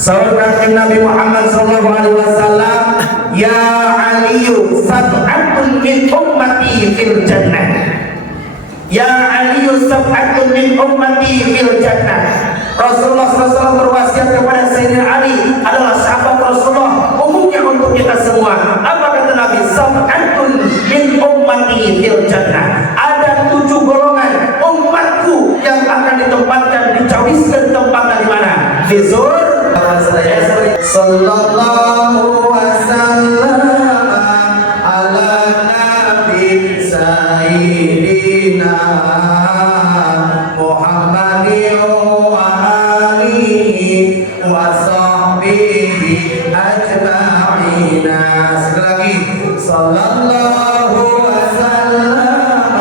Sahabat Nabi Muhammad sallallahu alaihi wasallam, ya Aliyu sab'atun min ummati fil jannah. Ya Aliyu sab'atun min ummati fil jannah. Rasulullah SAW berwasiat kepada Sayyidina Ali, adalah sahabat Rasulullah, umumnya untuk kita semua. Apa kata Nabi? Sab'atun min ummati fil jannah. Ada 7 golongan umatku yang akan ditempatkan, dicawiskan tempatnya di mana? Di surga. Sallallahu wasallam ala nabi sayyidina Muhammadin wa alihi wa sahbihi ajma'ina. Sekali lagi, sallallahu wasallam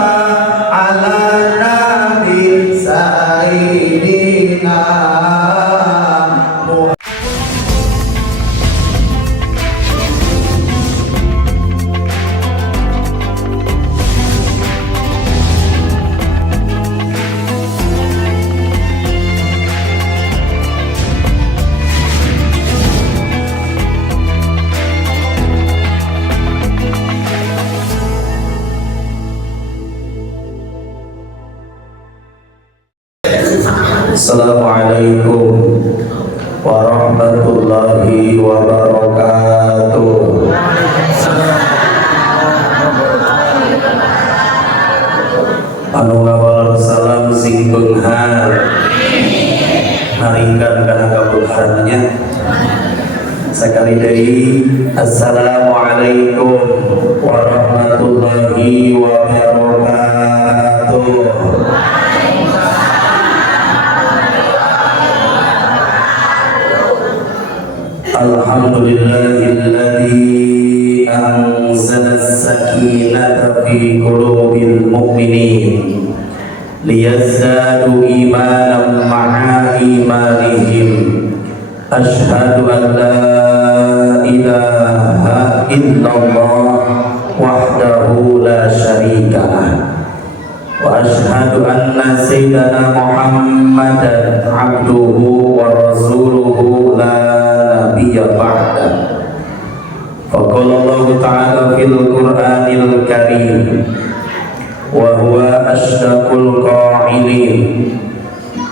ala nabi sayyidina. Assalamualaikum warahmatullahi wabarakatuh. Anu ngawal salam sing beunghar naringkan kana kabeunharannya. Sekali deui assalamualaikum warahmatullahi wabarakatuh. Alhamdulillahilladzi anzala as-sakinata fi qulubil mu'minin liyazdadu imanan ma'a imanihim. Asyhadu an la ilaha illallah wahdahu la syarikalah wa asyhadu anna sayyidana Muhammadan abduhu wa rasuluhu la nabiyya ba'da. Faqala Allah ta'ala fil Qur'anil Karim wa huwa asdaqul qa'ilin.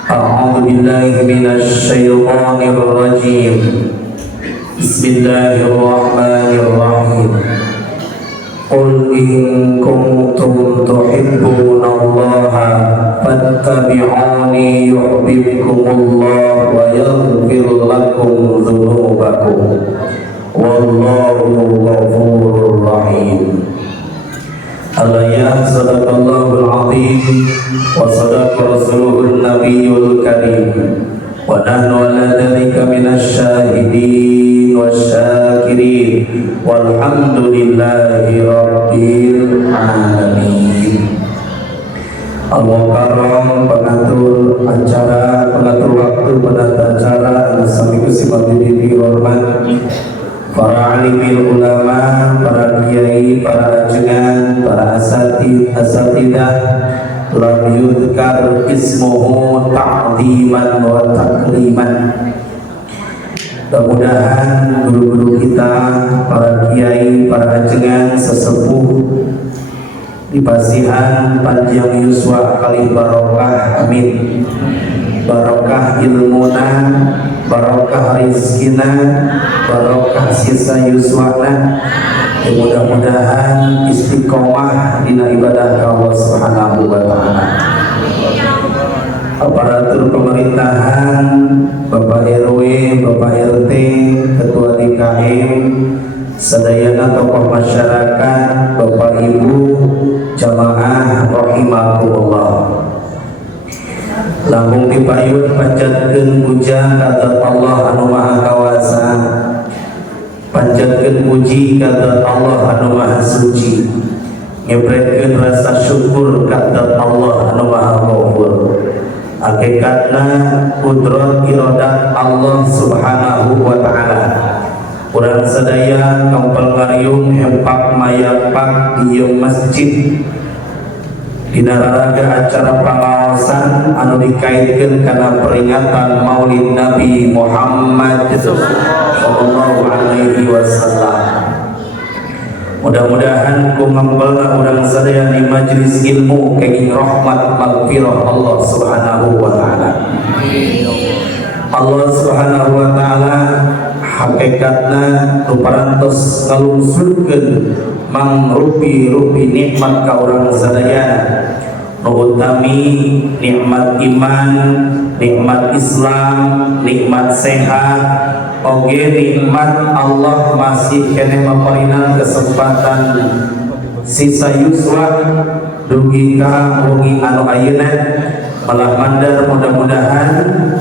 A'udzu billahi minasy syaithanir rajim. Bismillahirrahmanirrahim. Qul in kuntum tuhibbunallaha fattabi'uni yuhibbukumullah wa yaghfir lakum dzunubakum wallahu ghafurur rahim. Alayya sadaqallahul azim wa sadaqa rasuluhun nabiyyul karim wa nahnu ala dhalika minasy syahidin wasyakirin walhamdulillahi rabbil alamin. Allah karam pengatur acara, pengatur waktu, penata acara, sami kusibah diri hormat para alimil ulama, para kiai, para ajengan, para asatidah lam yudhkar ismuhu ta'ziman wa takliman. Mudah-mudahan guru-guru kita, para kiai, para ajengan, sesepuh dipasihan panjang yuswa kali barokah, amin. Barokah ilmuna, barokah rizkina, barokah sisa yuswana. Mudah-mudahan istiqomah dina ibadah Allah Subhanahu wa ta'ala. Aparatur pemerintahan, Bapak RW, Bapak RT, Ketua DKM, sadayana tokoh masyarakat, Bapak Ibu, jamaah rahimakumullah. Langkung dipayun panjatkeun puja kata Allah anu maha kawasa, panjatkeun puji kata Allah anu maha suci, ngebretkeun rasa syukur kata Allah anu maha ghafur. Hakikatna kudrat iradat Allah Subhanahu wa ta'ala. Urang sadaya kampal ngariung hempak mayapak di masjid dinaraga acara pangaosan anu dikaitkeun kana peringatan Maulid Nabi Muhammad sallallahu alaihi wasallam. Mudah-mudahan kumampelna urang sadaya di majelis ilmu kenging rahmat magfirah Allah Subhanahu wa taala. Allah Subhanahu wa taala hakikatna nu parantos ngalungsurkeun mangrupi-rupi nikmat ka urang sadaya. Nu utami nikmat iman, nikmat Islam, nikmat sehat, oge nikmat Allah masih kene maparinan kesempatan sisa yuswa dugi ka wengi anu ayeuna malah mandar. Mudah-mudahan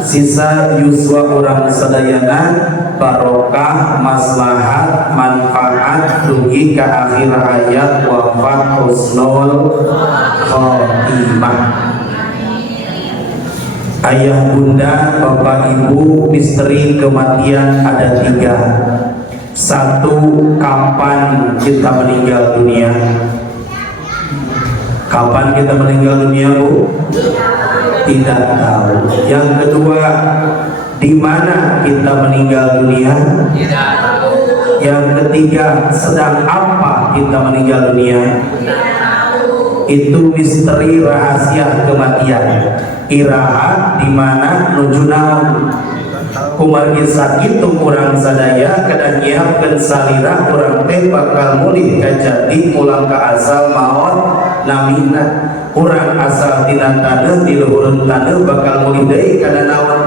sisa yuswa urang sadayana barokah, maslahat, manfaat dugi ka akhir hayat wafat husnul khotimah. Ayah bunda, bapak ibu, misteri kematian ada 3. 1, kapan kita meninggal dunia? Kapan kita meninggal dunia, Bu? Tidak tahu. Yang kedua, di mana kita meninggal dunia? Tidak tahu. Yang ketiga, sedang apa kita meninggal dunia? Tidak tahu. Itu misteri rahasia kematian. Iraha di mana nuju naon? Kumargi sakitu kurang sadaya kada nyiapkeun salira urang teh bakal mulih ka jati pulang ka asal maot namina. Urang asal tina taneuh di luhureun taneuh bakal mulih deui kana naon?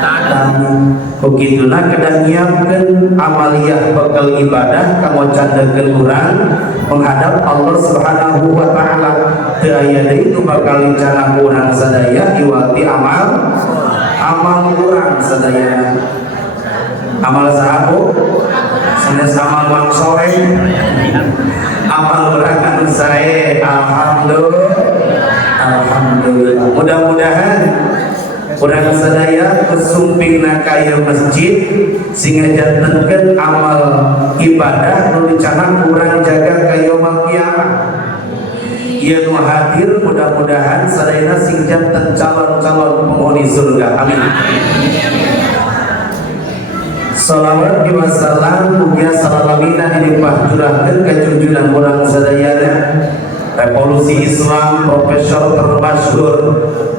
Taneuh. Kukituna kada nyiapkeun amaliyah bekal ibadah kanggo candekeun urang menghadap Allah Subhanahu wa taala. Teu aya deui nu bakal dicanang urang sadaya iwati amal urang sadaya. Amal sahabu sanes amal wang sore amal urang anu sae alhamdulillah. Mudah-mudahan urang sadaya kesumpingna ka ieu masjid sehingga jantenkeun amal ibadah nu dicanang urang jaga ka yaumul kiamah. Ieu nu hadir mudah-mudahan sadayana sing janten calon-calon penghuni surga. Amin. Salawat wa salam mugia salamina dilimpah curahkeun ka junjungan urang sadayana revolusi Islam profesor termasyhur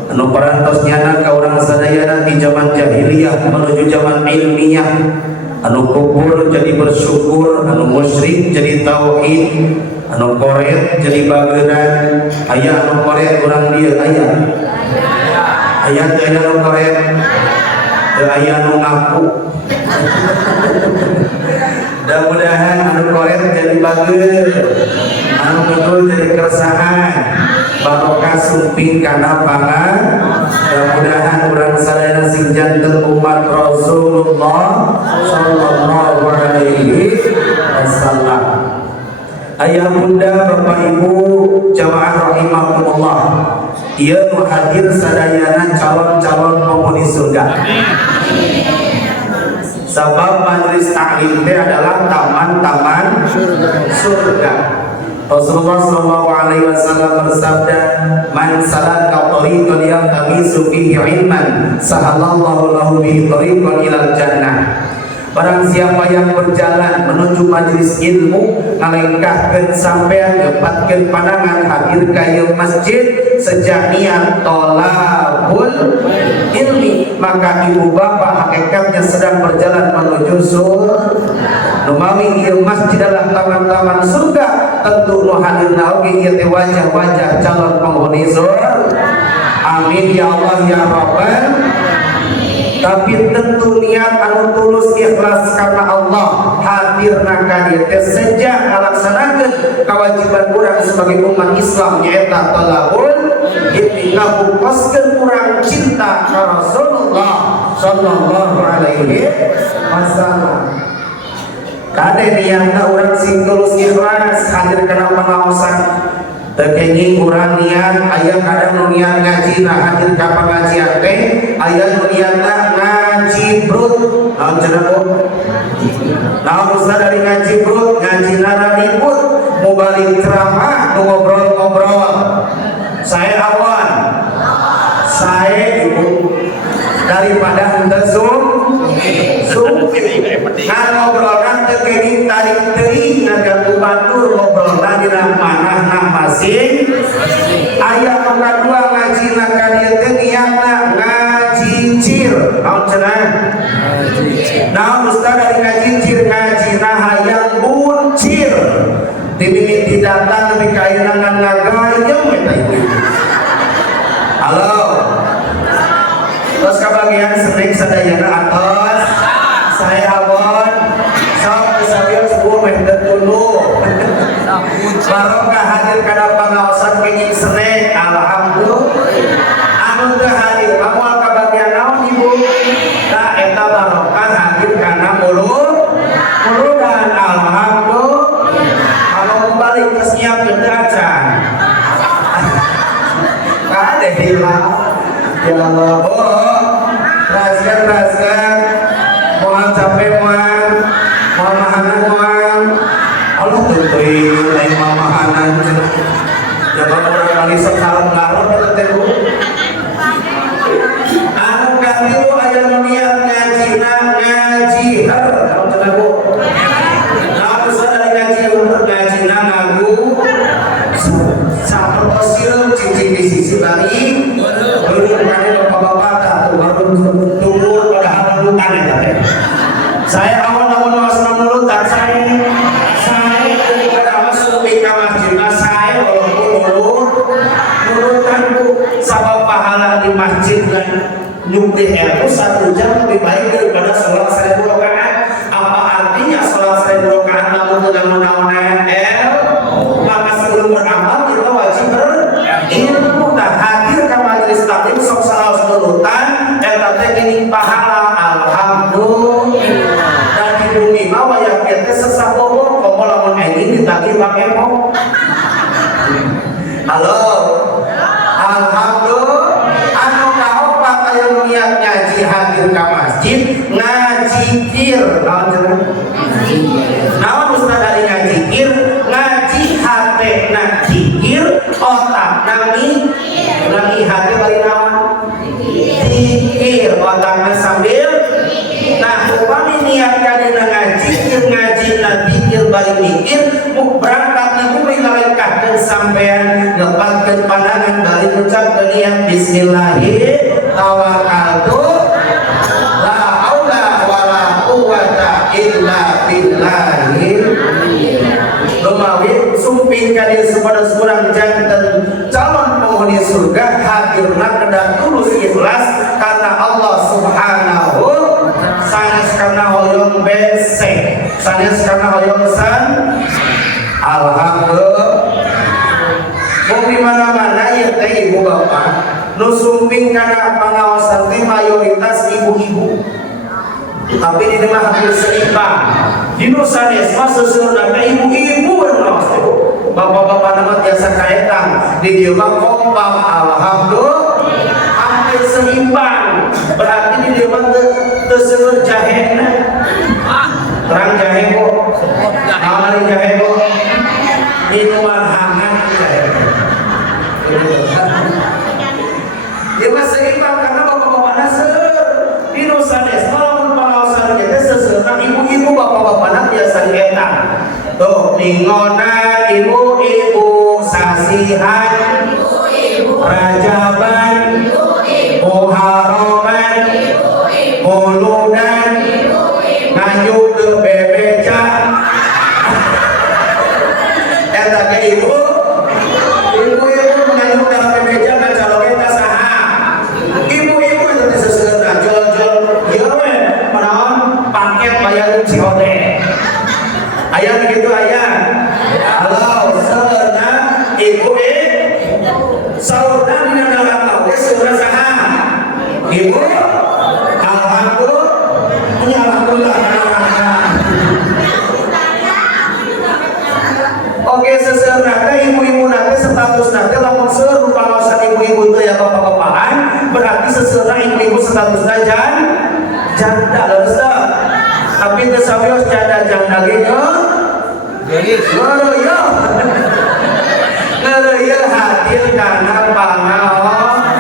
anu parantos nyana ka urang sadayana di zaman jahiliyah menuju zaman ilmiah, anu kufur jadi bersyukur, anu musyrik jadi tauhid, anu koret jadi bageuran. Aya anu koret urang dieu aya anu koret teu aya anu ngaku. Mudah-mudahan anu koret jadi bageur, anu betul jadi keresahan, barokah sumping kana pangan. Mudah-mudahan urang sadayana sing janten umat Rasulullah sallallahu alaihi wasallam. Ayah bunda, bapak ibu, jamaah rahimakumullah, ieu nu hadir sadayana calon-calon penghuni surga. Sebab majelis taklim teh adalah taman-taman surga. Rasulullah sallallahu alaihi wasallam bersabda, "Man salaka tariqan yaltamisu fihi ilman, sahalallahu lahu bihi tariqan ilal jannah." Barang siapa yang berjalan menuju majelis ilmu ngalengkahkeun sampean ngepatkeun pandangan hadir ka ieu masjid sejak niat thalabul ilmi, maka ibu bapak hakikatnya sedang berjalan menuju surga. Numawi ieu masjid adalah taman-taman surga, tentu nu hadirna oge ieu teh wajah-wajah calon penghuni surga. Amin ya Allah ya Rabbal. Tapi tentu niat anu tulus ikhlas karena Allah hadirna ka dieu teh sejak ngalaksanakeun kewajiban urang sebagai umat Islam nyaeta talabul ilmi, ngapupaskeun urang cinta ka Rasulullah sallallahu alaihi wasallam. Kade niatna urang sing tulus ikhlas hadir kana pangaosan. Tekenging urang niat aya kadang nu niat ngaji hadir ka pangajian teh, aya nu niatna ngaji brut. Naon cenah Bu? Naon ustaz dari ngaji brut, ngaji nana ribut, mau balik ceramah, nu ngobrol-ngobrol. ngobrolna teu kenging tarik teuing ngaganggu batur ngobrolna dina manahna masing aya nu kadua ngajina ka dieu teh niatna ngajicir naon cenah naon ustaz dari ngajicir ngajina hayang buncir dimimiti datang nepi ka ayeuna ngagayem eta ibu halo terus kabagian seneng sadayana atos saya abon sok kesabian sebuah mehdet dulu barokah hadir kana pangaosan kenging seneng alhamdulillah anu teu hadir moal kabagian naon ibu da eta barokah hadir kana muludan alhamdulillah kalau balik geus nyiapkeun teh acan kade hilang ya Allah rasakan mohon capek mohon mahanan mohon Allah tentuin lain mahanan jangan orang kali sekarang ngarep tetep anu kaliu aya niat ngajina ngajihar naon cenah Bu naon sadari ngajina ngagu sapertosil cicing di sisi bari belum kali bapak-bapak tak tunggu pada halutan ya teh saya awal-awal wasna nulutan saya pada masuk ke masjid saya walaupun nulutan Bu sabab pahala di masjid dan nyumpih ilmu 1 jam lebih baik daripada sholat 1000 rakaat apa artinya sholat 1000 rakaat namun tidak menawan maka sebelum beramal kita wajib berilmu dan hadir ke majelis taklim sok salaos nulutan eta teh geuning pahala alhamdulillah dan di bumi mah wayah teh sesah bobo komo lamun engin ditagih pake mo halo alhamdulillah anu kaopat aya niat ngaji hadir ka masjid ngajikir naon cenah naon ustaz dari ngajikir ngaji hate na zikir otak nami hate bari naon zikir otakna sambil nah upami niat kadina ngaji na zikir bari mikir berangkat ibu mengalaihkan sampean ngepatkeun pandangan bari ucap niat bismillahirrahmanirrahim tawakkaltu la haula wala quwwata illa billahil lumawi sumping kali sepada seorang jantan calon penghuni surga hadirna kedah tulus ikhlas karena Allah subhanahu sanes karena hoyong besek sanes karena hoyong san alhamdulillah di mana-mana ya teh ibu bapak nu sumping karena pengawasan teh mayoritas ibu-ibu tapi di mah hampir seimbang di Nusa Desa seseorang ibu-ibu bernawas teh bapak-bapak nama biasa kaetang di dieu mah kompak alhamdulillah hampir seimbang berarti di dieu mah teu seueur jahena terang jahe Bu amari jahe Bu minuman hangat jahe dia mah seimbang karena bapak-bapakna seueur di Nusa Desa ibu-ibu bapak-bapak biasa ngetang tuh ningonan ibu-ibu sasihan rajaban muharraman muludan ngayuk ke bebeca eta ke ibu-ibu ngayuk ke bebeca ngacaloge ka saha ibu-ibu itu seseuna jual-jual ieu we naon paket bayar cihote aya gitu aya halo saudara ibu saudara dina dalam tau saudara saha ibu alhamdulillah oke seseuna teh ibu-ibu nate status nate lamun seueur rupa ibu-ibu teh ya bapak-bapakan berarti seseuna ibu-ibu statusna janda leres tapi teu sawios janda janda ge ngeureuyeuh hadir kana pangaosan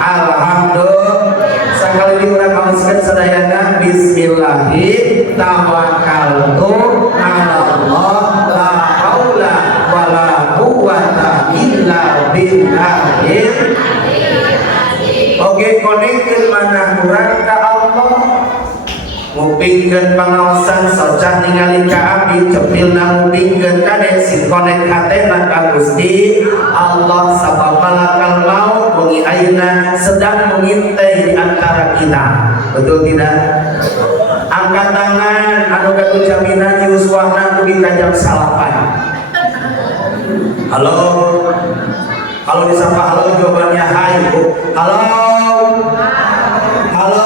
alhamdulillah sakali urang ngaoskeun sadayana bisa bismillahi tawakkaltu 'alallah la haula wala quwwata illa billahil. Oke, konekin mana kurang ka Allah. Ngupingkeun pangaosan socah ningali ka abdi cepilna ngupingkeun kade si konek hatena ka Gusti Allah sabab malakal maut bengi ayeuna sedang mengintai di antara kita. Betul tidak? Angkat tangan anu gaduh jaminan yuswana dugi ka jam 8. Halo. Kalau disapa halo jawabannya hai. Halo. Halo.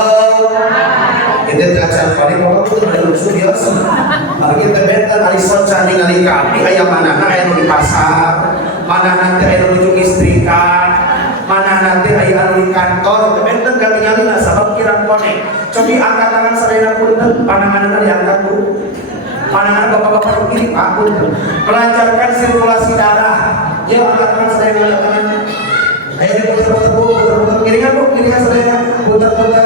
Kita terasa paling mau tuh ada lucu biasa. Kalau kita benten hari soca ningali kami aya mana aya di pasar, mana nanti aya lucu istrikan, mana nanti aya di kantor. Benten kami ningali lah sabab kirang konek. Cobi angkat tangan sadayana punten, panangan tadi angkat Bu. Panangan bapak-bapak begini Pak punten. Melancarkan sirkulasi darah. Ya angkat tangan sadayana tangan. Ayo diputar-putar Bu, putar-putar kiringan Bu, kiringan sadayana. Putar-putar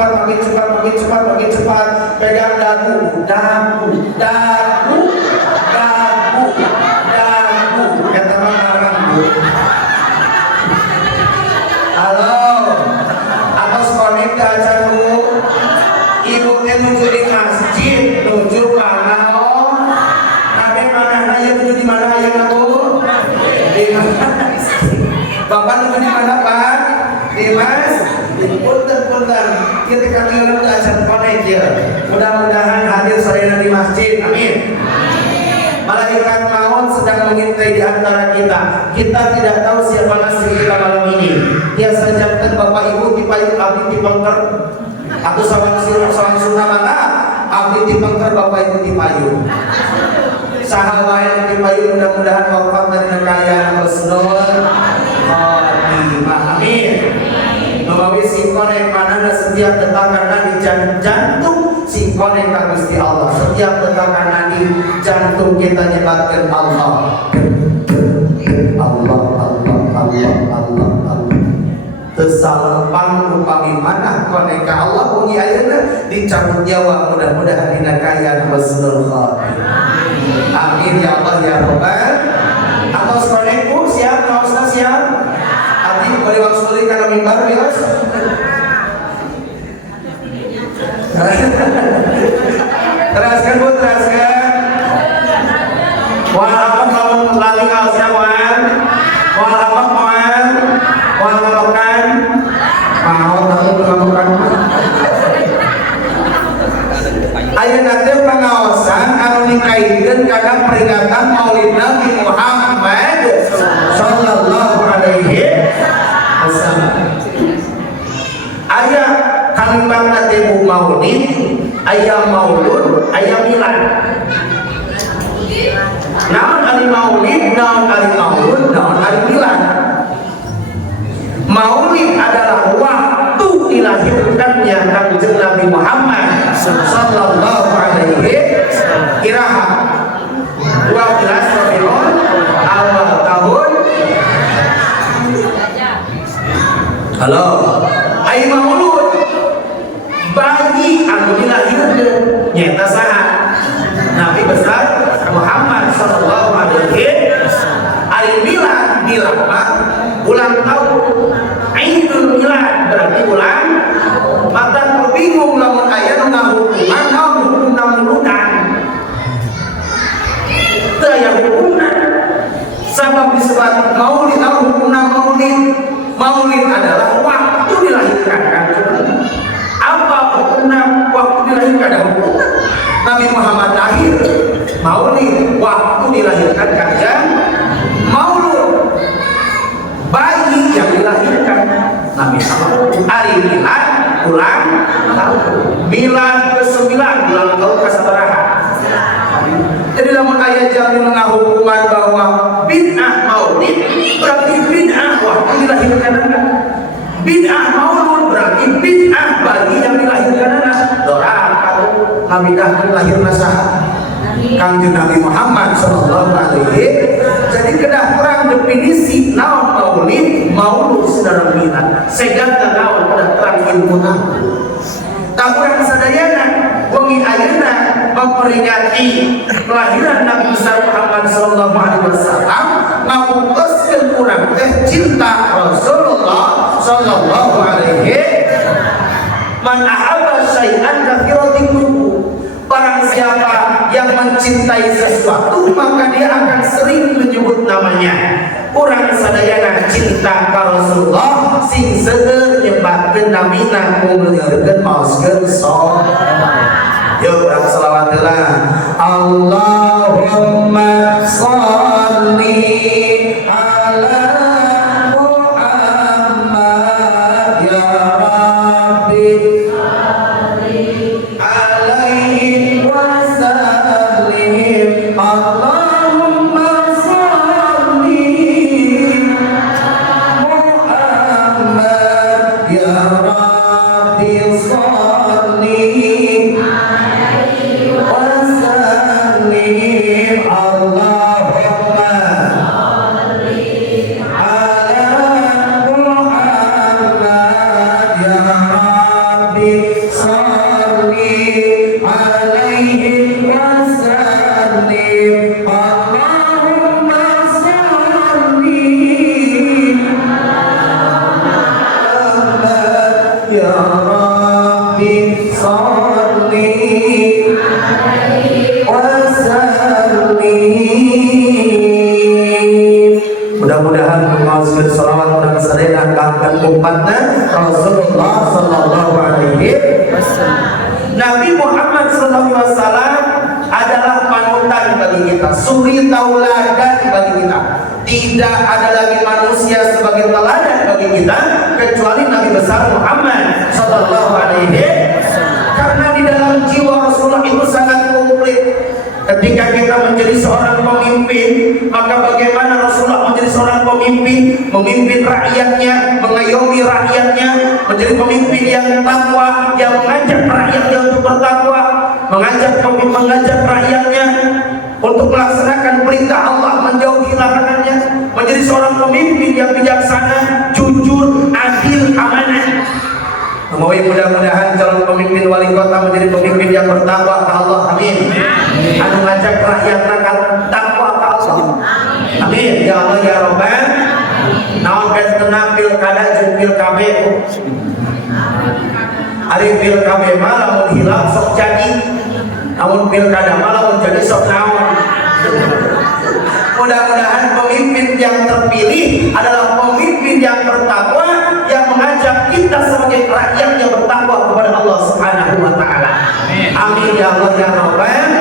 makin cepat, pegang dagu, kata marah Bu. Halo, atas konek ke aja Bu. Ibu teh nuju di masjid, nuju mana oh? Kade mana aya nuju di mana aya Bu? Di mana? Bapak nuju di mana Pak? Di masjid. Punten ketika kalian ajar konek ya. Mudah-mudahan hadir sadayana di masjid. Amin. Malaikat maut sedang mengintai di antara kita. Kita tidak tahu siapa nasib kita malam ini. Dia saja Bapak Ibu dipayung abdi dipengker. Atau sawang sunah mana? Abdi dipengker Bapak Ibu dipayung. Saha wae dipayung mudah-mudahan wafat dari kekayaan husnul khotimah. Amin. Nawawi si konek manana setiap detakan nadi jantung si konek ka Gusti Allah. Setiap detakan nadi jantung kita nyebatkan Allah. Tesalempang upami manah konek ka Allah bunyi ayeuna dicabut nyawa mudah-mudahan dina kaya husnul khotimah. Amin ya Allah ya Rabbal. Atos konekku siap, kaosna siap. Abdi bari wangsuli kana mimbar bios. Teraskan Bu, teraskan. Wal apa kamu lali kaosnya wan? Wal apa wan? Wal lakukan? Mau atau melakukan? Ayeuna teh pangaosan anu dikaitkeun kana peringatan Maulid Nabi Muhammad sallallahu alaihi wasallam. Aya kalimat teh maulid, aya maulud, aya milad. Naon ari maulid, naon ari maulud, naon ari milad. Maulid adalah waktu dilahirkannya Kanjeng Nabi Muhammad sallallahu alaihi iraha 12 Rabiul awal tahun. Halo, ai maulud bagi anu dilahirkeun nyaeta saha? Nabi besar Muhammad sallallahu alaihi wasallam. Ari milad mah ulang tahun. Aidul milad berarti ulang. Maka bingung lamun aya nu ngahukuman naon hukumna muludan. Teu aya hukumna. Sabab disebut maulid naon hukumna maulid? Maulid adalah waktu dilahirkan Kanjeng. Apa hukumna waktu dilahirkan? Ada hukumna. Nabi Muhammad lahir maulid waktu dilahirkan Kanjeng. Maulud bayi yang dilahirkan Nabi Muhammad. Hari milad ulang tahun. Milad ke-9 ulang tahun kasabaraha. Jadi lamun aya jamin ngahukuman bahwa bid'ah maulid berarti bid'ah waktu dilahirkan anak. Bid'ah maulud berarti bid'ah bagi yang dilahirkan anak. Dorang kalau hamidah lahirna saha? Kanjeng Nabi Muhammad sallallahu alaihi. Jadi kedah terang definisi naon maulid, maulud saudara milad. Segala naon kedah terang ilmu aku. Tahuran sadayana wengi ayeuna memperingati kelahiran Nabi Muhammad sallallahu alaihi wasallam ngabukoskeun urang teh cinta Rasulullah sallallahu alaihi man ahabba syai'an kathiratihi. Barang siapa yang mencintai sesuatu maka dia akan sering menyebut namanya. Urang sadayana cinta ka Rasulullah sing seueur nyebabkeun namina ngeuleurkeun maoskeun sholawat. Yuk urang selawat heula. Allahumma sholli ala Muhammad ya Rabbi alaihi wasallim. Allahumma mudah-mudahan mengauskan salawat dan serena kangkan umatnya Rasulullah sallallahu alaihi wasallam. Nabi Muhammad sallallahu alaihi wasallam adalah panutan bagi kita, suri tauladan bagi kita. Tidak ada lagi manusia sebagai teladan bagi kita kecuali Nabi besar Muhammad sallallahu alaihi wasallam. Karena di dalam jiwa Rasulullah itu sangat komplit. Ketika kita menjadi seorang pemimpin, maka bagaimana Rasulullah menjadi seorang pemimpin, memimpin rakyatnya, mengayomi rakyatnya, menjadi pemimpin yang takwa, yang mengajak rakyatnya untuk bertakwa, mengajak rakyatnya untuk melaksanakan perintah Allah, menjauhi larangannya, menjadi seorang pemimpin yang bijaksana, jujur, adil, amanah. Mudah-mudahan calon pemimpin wali kota menjadi pemimpin yang bertakwa ke Allah. Amin. Anu ngajak rakyat nakal takwa ke Allah. Amin. Ya Allah ya Rabbal. Naon kan tenang pilkada jeung pilkabe. Ari pilkabe mah lamun hilap sok jadi. Namun pilkada mah lamun jadi sok naon. Mudah-mudahan pemimpin yang terpilih adalah pemimpin yang bertakwa, yang mengajak kita sebagai rakyat yang bertakwa kepada Allah Subhanahu wa taala. Amin ya Allah ya Rabbal.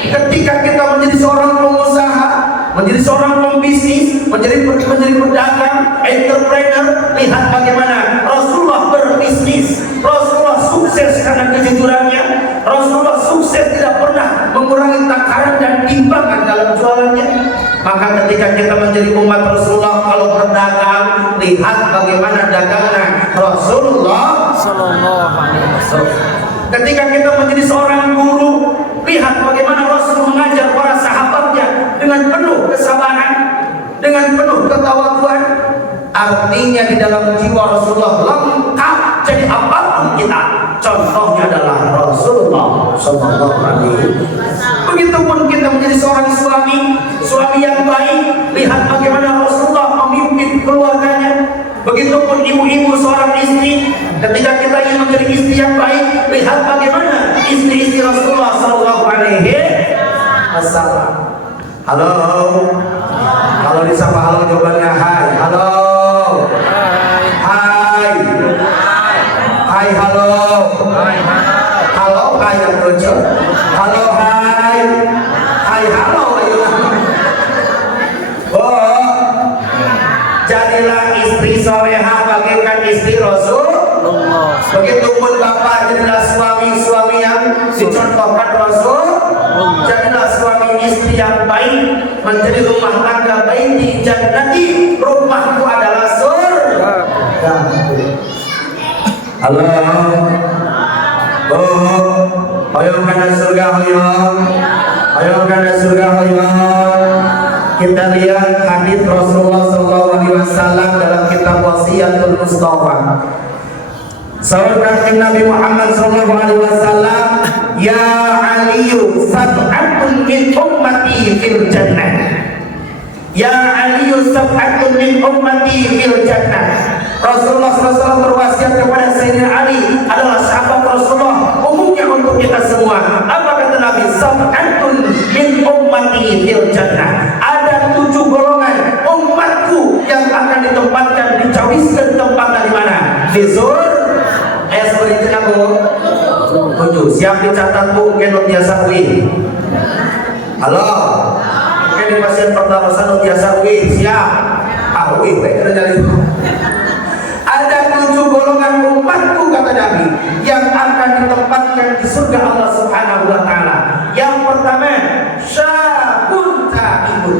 Ketika kita menjadi seorang pengusaha, menjadi seorang pembisnis, menjadi pedagang, entrepreneur, lihat bagaimana Rasulullah berbisnis. Rasulullah sukses karena kejujurannya. Rasulullah sukses tidak pernah mengurangi takaran dan timbangan dalam jualannya. Maka ketika kita menjadi umat Rasulullah, kalau berdagang, lihat bagaimana dagangnya Rasulullah sallallahu alaihi wasallam. Ketika kita menjadi seorang guru, lihat bagaimana Rasul mengajar para sahabatnya dengan penuh kesabaran, dengan penuh ketawaduan. Artinya di dalam jiwa Rasulullah lengkap. Jadi apapun kita, contohnya adalah Rasulullah sallallahu alaihi wasallam. Begitupun kita menjadi seorang suami yang baik, lihat bagaimana Rasulullah memimpin keluarganya. Begitupun ibu-ibu seorang istri, ketika kita ingin menjadi istri yang baik, lihat bagaimana istri-istri Rasulullah sallallahu alaihi wasallam. Halo. Kalau disapa halo jawabannya hai. Halo. Hai. Hai halo. Halo hai yang lucu. Halo hai. Hai halo ayo. Oh. Jadilah istri solehah bagaikan istri Rasulullah. Begitupun bapak jadilah suami yang dicontohkan Rasul. Jadilah suami istri yang baik, menjadi rumah tangga baik di jannati. Rumahku adalah surga. Halo. Oh, ayo kana surga ayo. Ayo kana surga ayo. Kita lihat hadis Rasulullah sallallahu alaihi wasallam dalam kitab Wasiyatul Mustafa. Sahur kanjeng Nabi Muhammad sallallahu alaihi wasallam, ya Aliyu sab'atun min ummati fil jannah. Ya Aliyu sab'atun min ummati fil jannah. Rasulullah SAW berwasiat kepada Sayyidina Ali adalah sahabat Rasulullah, umumnya untuk kita semua. Apa kata Nabi? Sab'atun min ummati fil jannah. Ada 7 golongan umatku yang akan ditempatkan, dicawiskan tempatnya di mana? Di surga. Seperti itu aku. 7. Siap dicatat Bu, mungkin biasa win. Halo. Mungkin di pasien pertama sana biasa win, siap. Win, baik kerja itu. Ada 7 golongan umatku kata Nabi yang akan ditempatkan di surga Allah Subhanahu wa taala. Yang pertama, syabun taibun,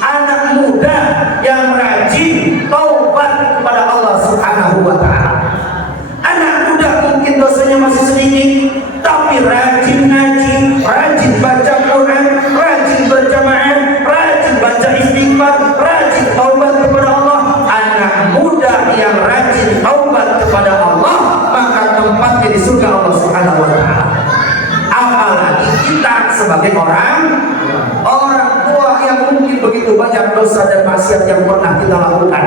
anak muda yang rajin taubat kepada Allah Subhanahu wa taala. Anak muda mungkin dosanya masih sedikit, tapi rajin ngaji, rajin baca Quran, rajin berjamaah, rajin baca istighfar, rajin taubat kepada Allah. Anak muda yang rajin taubat kepada Allah, maka tempatnya di surga Allah Subhanahu wa taala. Apalagi kita sebagai orang tua yang mungkin begitu banyak dosa dan maksiat yang pernah kita lakukan.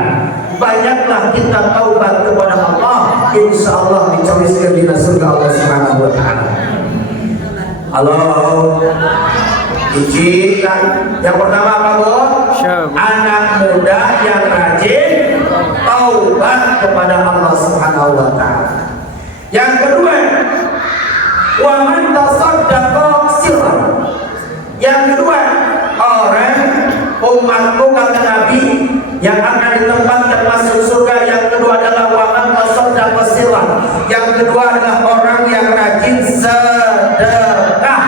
Banyaklah kita taubat kepada Allah, insya Allah dicawiskan di surga Allah Subhanahu wa taala. Halo. Izinkan. Yang pertama apa, Bu? Anak muda yang rajin taubat kepada Allah Subhanahu wa taala. Yang kedua, wa man tasaddaqa sirran. Yang kedua, orang umatku kata Nabi yang akan ditempatkan masuk surga. Yang kedua adalah wa man tasaddaqa sirran. Yang kedua adalah orang yang rajin sedekah.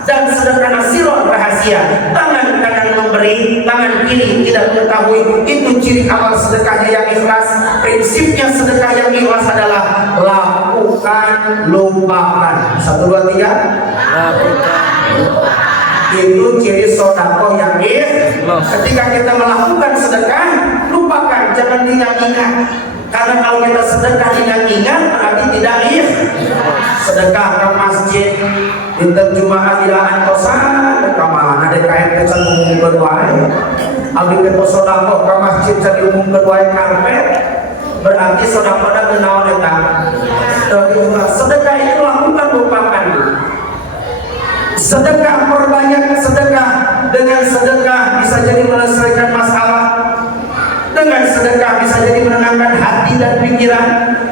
Dan sedekah sirron rahasia, tangan kanan memberi, tangan kiri tidak mengetahui. Itu ciri amal sedekahnya yang ikhlas. Prinsipnya sedekah yang ikhlas adalah lakukan, lupakan. 1, 2, 3. Lakukan, lupakan. Itu ciri sedekah yang ikhlas. Ketika kita melakukan sedekah, lupakan, jangan ingat-ingat. Karena kalau kita sedekah ingat-ingat berarti tidak ikhlas. Sedekah ke masjid, dinten Jumat ilahan kosan, ke mana ada kain kesan umum kedua. Abdi ke sodako ke masjid jadi umum kedua karpet, berarti sodako ada kenal kita. Sedekah itu lakukan, lupakan. Sedekah, perbanyak sedekah. Dengan sedekah bisa jadi menyelesaikan masalah. Dengan sedekah bisa jadi menenangkan hati dan pikiran.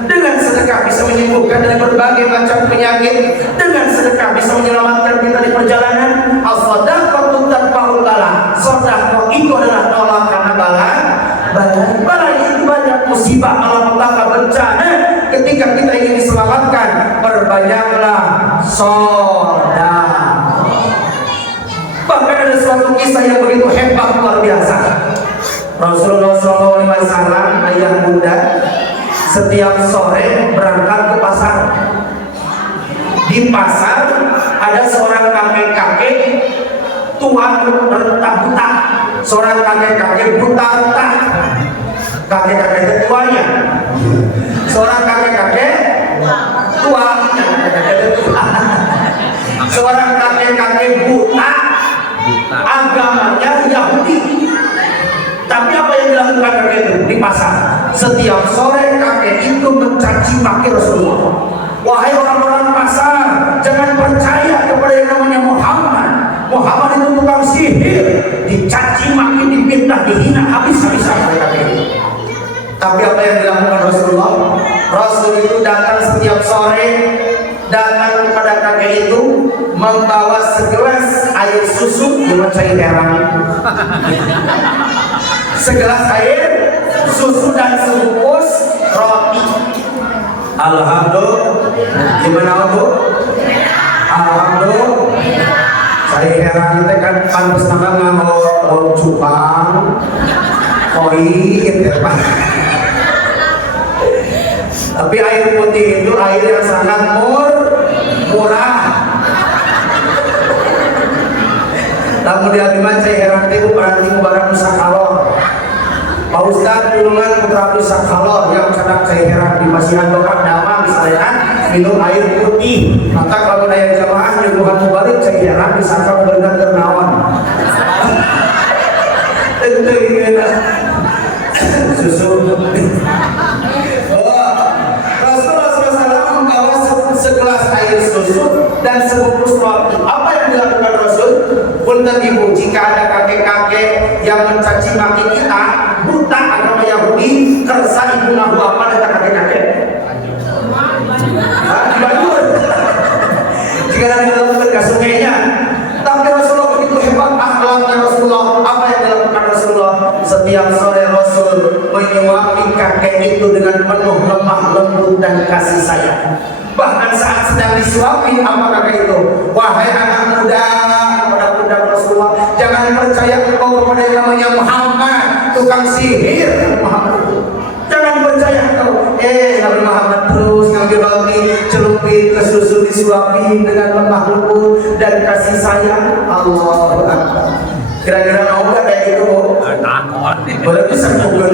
Dengan sedekah bisa menyembuhkan dari berbagai macam penyakit. Dengan sedekah bisa menyelamatkan kita di perjalanan. As-shadaqatu tanfa'ul bala. Sedekah itu adalah tolak karena bala itu banyak musibah, malapetaka, bencana. Ketika kita ingin diselamatkan, perbanyaklah sedekah. Bahkan ada suatu kisah yang begitu hebat, luar biasa. Rasulullah SAW, ayah bunda, setiap sore berangkat ke pasar. Di pasar ada seorang kakek-kakek tua renta buta, seorang kakek-kakek buta renta, kakek-kakek tuanya, seorang kakek-kakek tua, seorang kakek-kakek buta, agamanya Yahudi. Tapi apa yang dilakukan kakek itu di pasar? Setiap sore kakek itu mencaci maki Rasulullah. Wahai orang-orang pasar, jangan percaya kepada yang namanya Muhammad. Muhammad itu tukang sihir. Dicaci maki, dipitnah, dihina habis-habisan oleh kakek itu. Tapi apa yang dilakukan Rasulullah? Rasul itu datang setiap sore, datang kepada kakek itu membawa segelas air susu dengan cair heran. Segelas air susu dan sebungkus roti. Alhamdulillah. Gimana Bu? Alhamdulillah. Saya heran itu kan pantas nama nganggo cupang, koi, gitu Pak. Tapi air putih itu air yang sangat murah. Namun dia dibaca heran itu berarti barang sakalor. Pak Ustaz Tulungan Putra Abdul Sakalor yang sedang saya heran di Masihan Dokar Damang misalnya minum air putih. Maka kalau ada jamaah nyuguhan mubalik saya jarang disangka berenang ternawan. Tentu ini susu. Rasulullah SAW membawa segelas air susu dan sebungkus roti. Apa yang dilakukan Rasul? Punten ibu, jika ada kakek-kakek yang mencaci maki kita, buta agama Yahudi, kersa ibu nahu apa dengan kakek-kakek? Dibangun. Jika ada yang dilakukan ke sungainya. Tapi Rasulullah begitu hebat akhlaknya Rasulullah. Apa yang dilakukan Rasulullah? Setiap sore Rasul menyuapi kakek itu dengan penuh lemah lembut dan kasih sayang. Bahkan saat sedang disuapi apa kakek itu? Wahai anak muda, kepada budak Rasulullah, jangan percaya engkau kepada yang namanya Muhammad, tukang sihir Muhammad itu. Jangan percaya engkau. Nabi Muhammad terus ngambil roti, celupin ke susu, disuapi dengan lemah lembut dan kasih sayang. Allahu Akbar. Kira-kira mau gak kayak gitu? Boleh bisa bukan?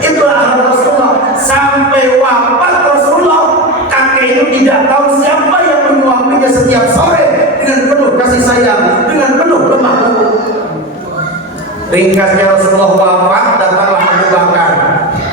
Itulah akhlak Rasulullah. Sampai wafat Rasulullah, kakek itu tidak tahu siapa yang menyuapinya setiap sore dengan penuh kasih sayang, dengan penuh lemah lembut. Ringkasnya Rasulullah wafat, datanglah Abu Bakar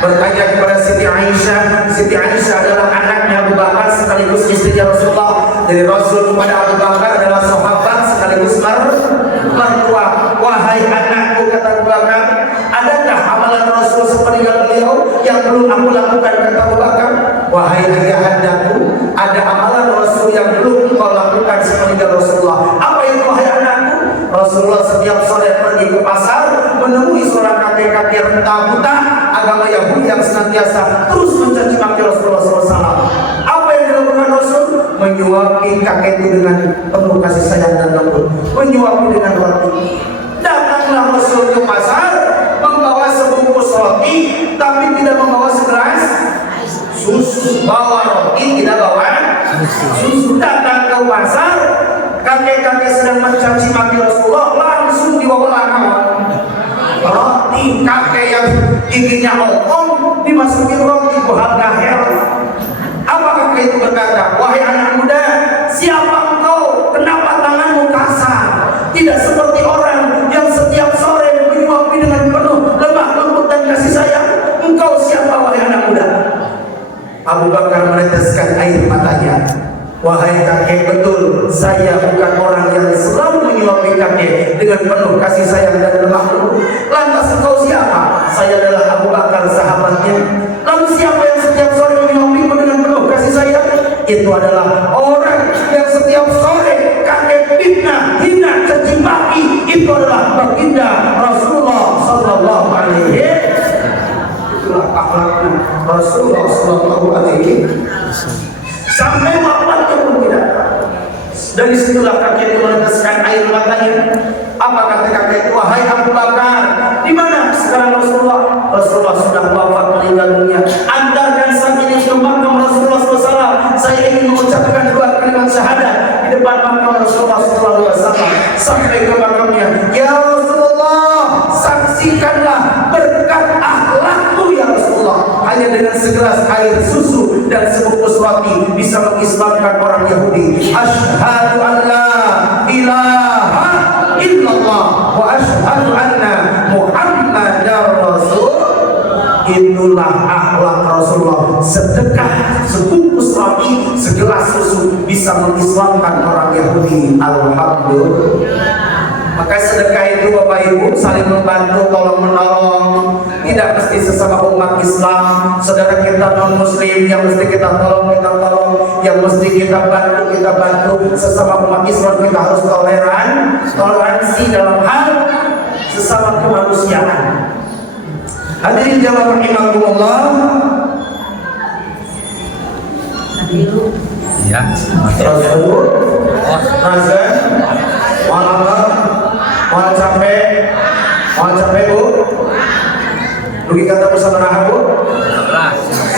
bertanya kepada Siti Aisyah. Siti Aisyah adalah anaknya Abu Bakar sekaligus istrinya Rasulullah. Jadi Rasul kepada Abu Bakar adalah sahabat sekaligus mertua. Wahai anakku, kata Abu Bakar, adakah amalan Rasul sepeninggal beliau yang belum aku lakukan, kata Abu Bakar? Wahai ayahandaku, ada amalan Rasul yang belum engkau lakukan sepeninggal Rasulullah. Apa itu wahai anakku? Rasulullah setiap sore pergi ke pasar, menemui seorang kakek-kakek renta buta agama Yahudi yang senantiasa terus mencaci maki Rasulullah SAW. Apa yang dilakukan Rasul? Menyuapi kakek itu dengan penuh kasih sayang dan lembut, menyuapi dengan roti. Datanglah Rasul ke pasar membawa sebungkus roti, tapi tidak membawa segelas susu. Bawa roti, tidak bawa susu. Datang ke pasar, kakek-kakek sedang mencaci maki Rasulullah, langsung dibawa roti. Kakek yang giginya ompong dimasukin roti buah gaher. Apa kakek itu berkata? Wahai anak muda, siapa engkau? Kenapa tanganmu kasar? Tidak seperti orang yang setiap sore menyuapi dengan penuh lemah lembut dan kasih sayang. Engkau siapa wahai anak muda? Abu Bakar meneteskan air matanya. Wahai kakek, betul, saya bukan orang yang selalu menyuapi kakek dengan penuh kasih sayang dan lemah lembut. Lantas engkau siapa? Saya adalah Abu Bakar, sahabatnya. Lalu siapa yang setiap sore menyuapimu dengan penuh kasih sayang? Itu adalah orang yang setiap sore kakek fitnah, hina, caci maki. Itu adalah baginda Rasulullah Sallallahu Alaihi Wasallam. Itulah akhlak Rasulullah Sallallahu Alaihi Wasallam. Sampai wafatnya pun tidak. Dari situlah kakek itu meneteskan air matanya. Apa kata kakek itu? Wahai Abu Bakar, di mana sekarang Rasulullah? Rasulullah sudah wafat, meninggal dunia. Antarkan saat ini ke makam Rasulullah SAW. Saya ingin mengucapkan dua kalimat syahadat di depan makam Rasulullah SAW. Sampai ke makamnya, ya Rasulullah, saksikanlah berkat akhlakmu ya Rasulullah. Hanya dengan segelas air susu dan sebungkus roti bisa mengislamkan orang Yahudi. Asyhadu an la ilaha illallah wa asyhadu anna Muhammadar Rasul. Itulah akhlak Rasulullah. Sedekah sebungkus roti, segelas susu bisa mengislamkan orang Yahudi. Alhamdulillah. Maka sedekah itu Bapak Ibu saling membantu, tolong menolong. Tidak mesti sesama umat Islam, saudara kita non Muslim yang mesti kita tolong, yang mesti kita bantu. Sesama umat Islam kita harus toleransi dalam hal sesama kemanusiaan. Hadirin jamaah rahimakumullah. Ya. Rasul, Nazar, mau capek Bu? Rugi kata bersama Raha Bu?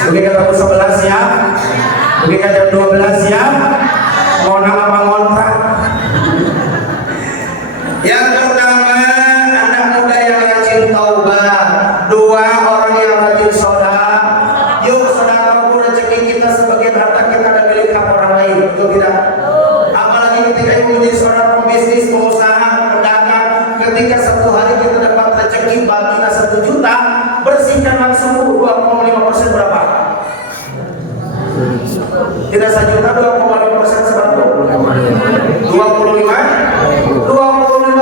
Rugi kata bersama 11 ya? Rugi kata 12 ya? Mau nama mengontrak? Yang pertama, anak muda yang rajin taubat. Dua, orang yang rajin sedekah. Yuk sedekah rezeki kita sebagai Tidak 1 juta 2,5% seberapa? 25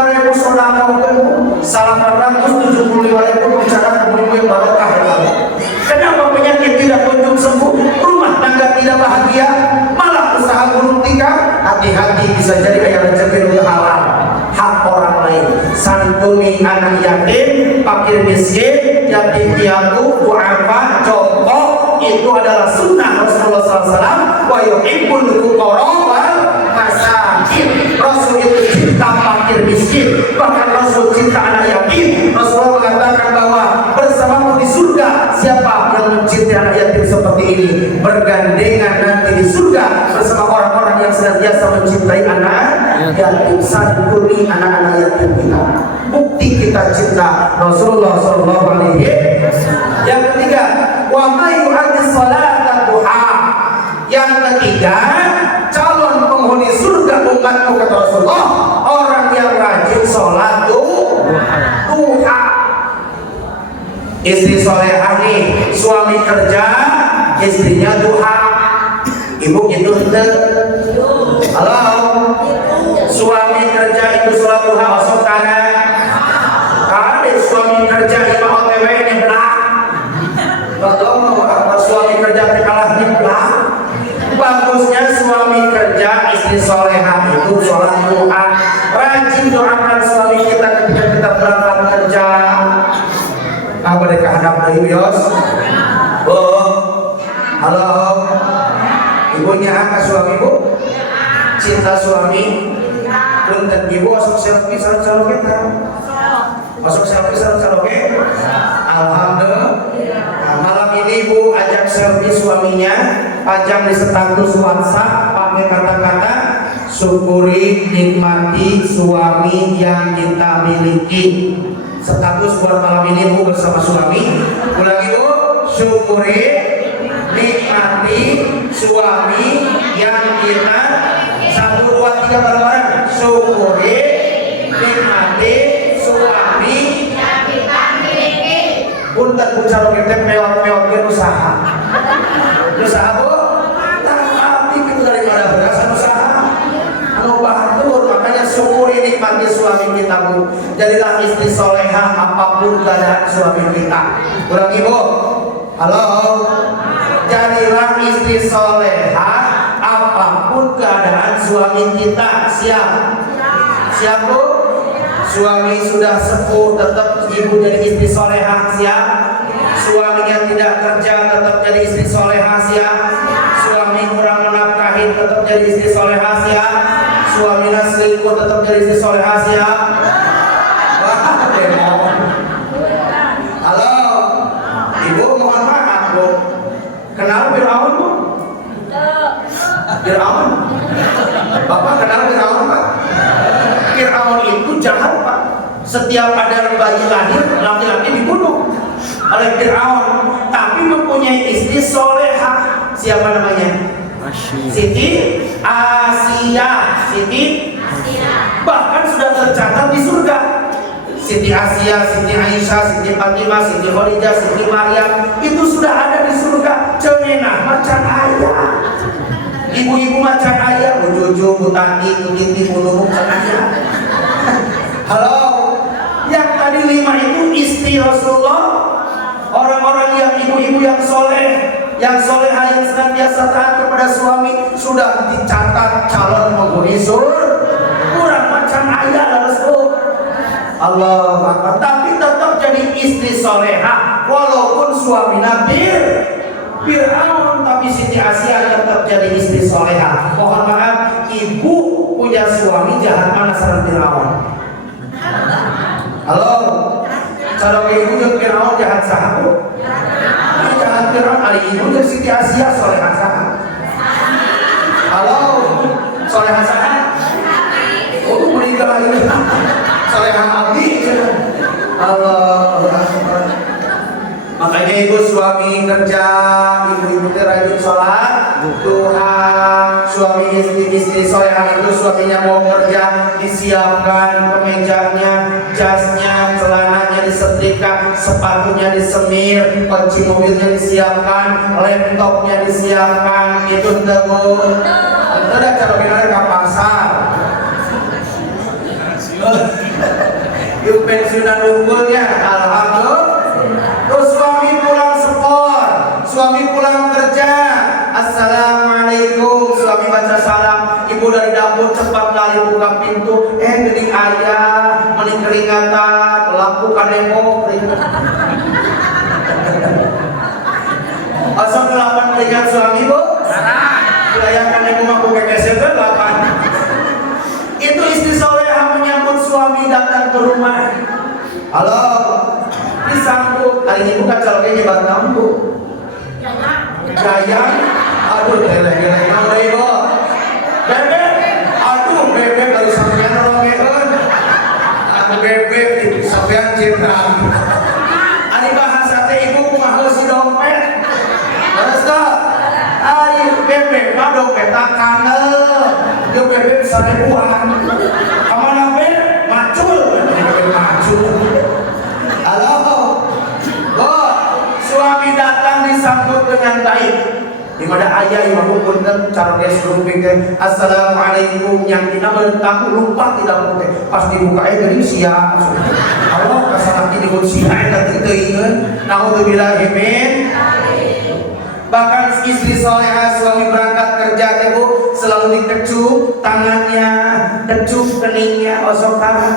ribu saudara mungkin 875 ribu mencatat ibu yang barokah. Kenapa penyakit tidak kunjung sembuh, rumah tangga tidak bahagia, malah usaha gulung tikar? Hati-hati, bisa jadi ayat rezeki untuk halal, hak orang lain. Santuni anak yatim, fakir miskin, yatim piatu, duafa, contoh itu adalah sunnah Rasulullah SAW. Wa yuhibbul fuqara wal masakin. Rasul itu cinta fakir miskin, bahkan Rasul cinta anak yatim. Rasulullah mengatakan bahwa bersamamu di surga siapa yang mencintai anak yatim seperti ini, bergandengan nanti di surga bersama orang-orang yang senantiasa mencintai anak yatim. Santuni anak-anak yatim kita, bukti kita cinta Rasulullah SAW. Yang ketiga, wa may yu'addi sholata duha. Yang ketiga, calon penghuni surga umatku kata Rasulullah, orang yang rajin sholat duha. Istri solehah nih, suami kerja, istrinya duha. Ibu itu ente. Halo, suami kerja ibu sholat duha masuk kanan. Ada suami kerja ibu OTW nyeblak. Kalau suami kerja kalah nyeblak. Bagusnya suami kerja, istri solehah itu sholat duha. Rajin doakan suami kita ketika kita berangkat kerja. Apa mereka hadap dari Yos? Bu, halo, ibunya apa suami bu? Cinta suami? Punten ibu masuk selfie salam kita. Masuk selfie salam kita. Alhamdulillah. Nah, malam ini ibu ajak selfie suaminya, pajang di status WhatsApp pakai kata-kata syukuri nikmati suami yang kita miliki. Status buat malam ini bu bersama suami. Ulangi bu, syukuri nikmati suami yang kita 1, 2, 3 bareng-bareng. Syukuri nikmati suami yang kita miliki. Punten bu calon kita mewah-mewah usaha. Usaha bu, tapi itu daripada berasan usaha. Anu bahan telur, makanya syukuri nikmati suami kita bu. Jadilah istri solehah apapun keadaan suami kita. Ulangi bu, halo. Jadilah istri solehah apapun keadaan suami kita. Siap? Siap bu? Suami sudah sepuh tetap ibu jadi istri solehah. Siap? Suaminya tidak kerja tetap jadi istri solehah. Siap? Suami kurang menafkahi tetap jadi istri solehah. Siap? Suaminya selingkuh tetap jadi istri solehah. Siap? Halo, ibu mohon maaf bu. Kenal Fir'aun bu? Fir'aun? Bapak kenal Fir'aun pak? Fir'aun itu jahat pak. Setiap ada bayi lahir laki-laki dibunuh oleh Fir'aun, tapi mempunyai istri solehah. Siapa namanya? Siti Asia. Siti bahkan sudah tercatat di surga. Siti Asia, Siti Aisyah, Siti Fatimah, Siti Khadijah, Siti Maryam itu sudah ada di surga. Cenenah macan ayah, ibu-ibu macan ayah, Bu Jojo, Bu Tati, Bu Titi, Bu Nunung, macan ayah. Halo, yang tadi 5 itu istri Rasulullah, orang-orang yang ibu-ibu yang soleh, yang solehah, yang senantiasa taat kepada suami, sudah dicatat calon penghuni surga. Kurang macan ayah dan Rasul. Allah Akbar. Tapi tetap jadi istri solehah walaupun suami Nabi Fir'aun, tapi Siti Asia tetap jadi istri solehah. Mohon maaf, ibu punya suami jahat mana sareng Fir'aun? Halo, cara ibu jeung Fir'aun jahat saha bu? Jahat Fir'aun, ari ibu jeung Siti Asia solehah saha? Halo, solehah saha? Oh, meninggal lagi. Solehah abdi. Allah Akbar. Makanya ibu suami kerja, ibu-ibu rajin sholat duha, suami istri solehah itu suaminya mau kerja disiapkan kemejanya, jasnya, celananya disetrika, sepatunya disemir, kunci mobilnya disiapkan, laptopnya disiapkan. Itu teguh. Itu udah cara kita ke pasar. Yuk pensiunan unggulnya, alhamdulillah. Terus suami pulang sekolah, suami pulang kerja, assalamualaikum, suami baca salam, ibu dari dapur cepat lari buka pintu, gening ayah, mending keringatan, lampu kademo, asal delapan keringat suami bu, wilayah kademo mampu kekeser delapan. Itu istri solehah menyambut suami datang ke rumah. Halo, disambut. Hari ini bukan calonnya nyebat nampu. Gaya, aduh lele-lele nama ibu. Bebek, aduh bebek kalau sampean rongeun. Aku bebek itu sampean cinta. Ari bahasa teh ibu kumaha si dompet. Terus tak? Ari bebek mah dompet kanel. Dia bebek seribuan. Kamana bebek macul. Bebek macul. Halo. Suami datang disambut dengan baik. Di mana ayah yang punten cara resum pikir assalamualaikum yang kita mentang lupa tidak boleh pas dibuka dari siap. Halo kasar ini pun siap dan teringat. Naudzubillah min. Bahkan istri solehah suami berangkat kerja ibu selalu dikecup tangannya, kecup keningnya, osok tangan.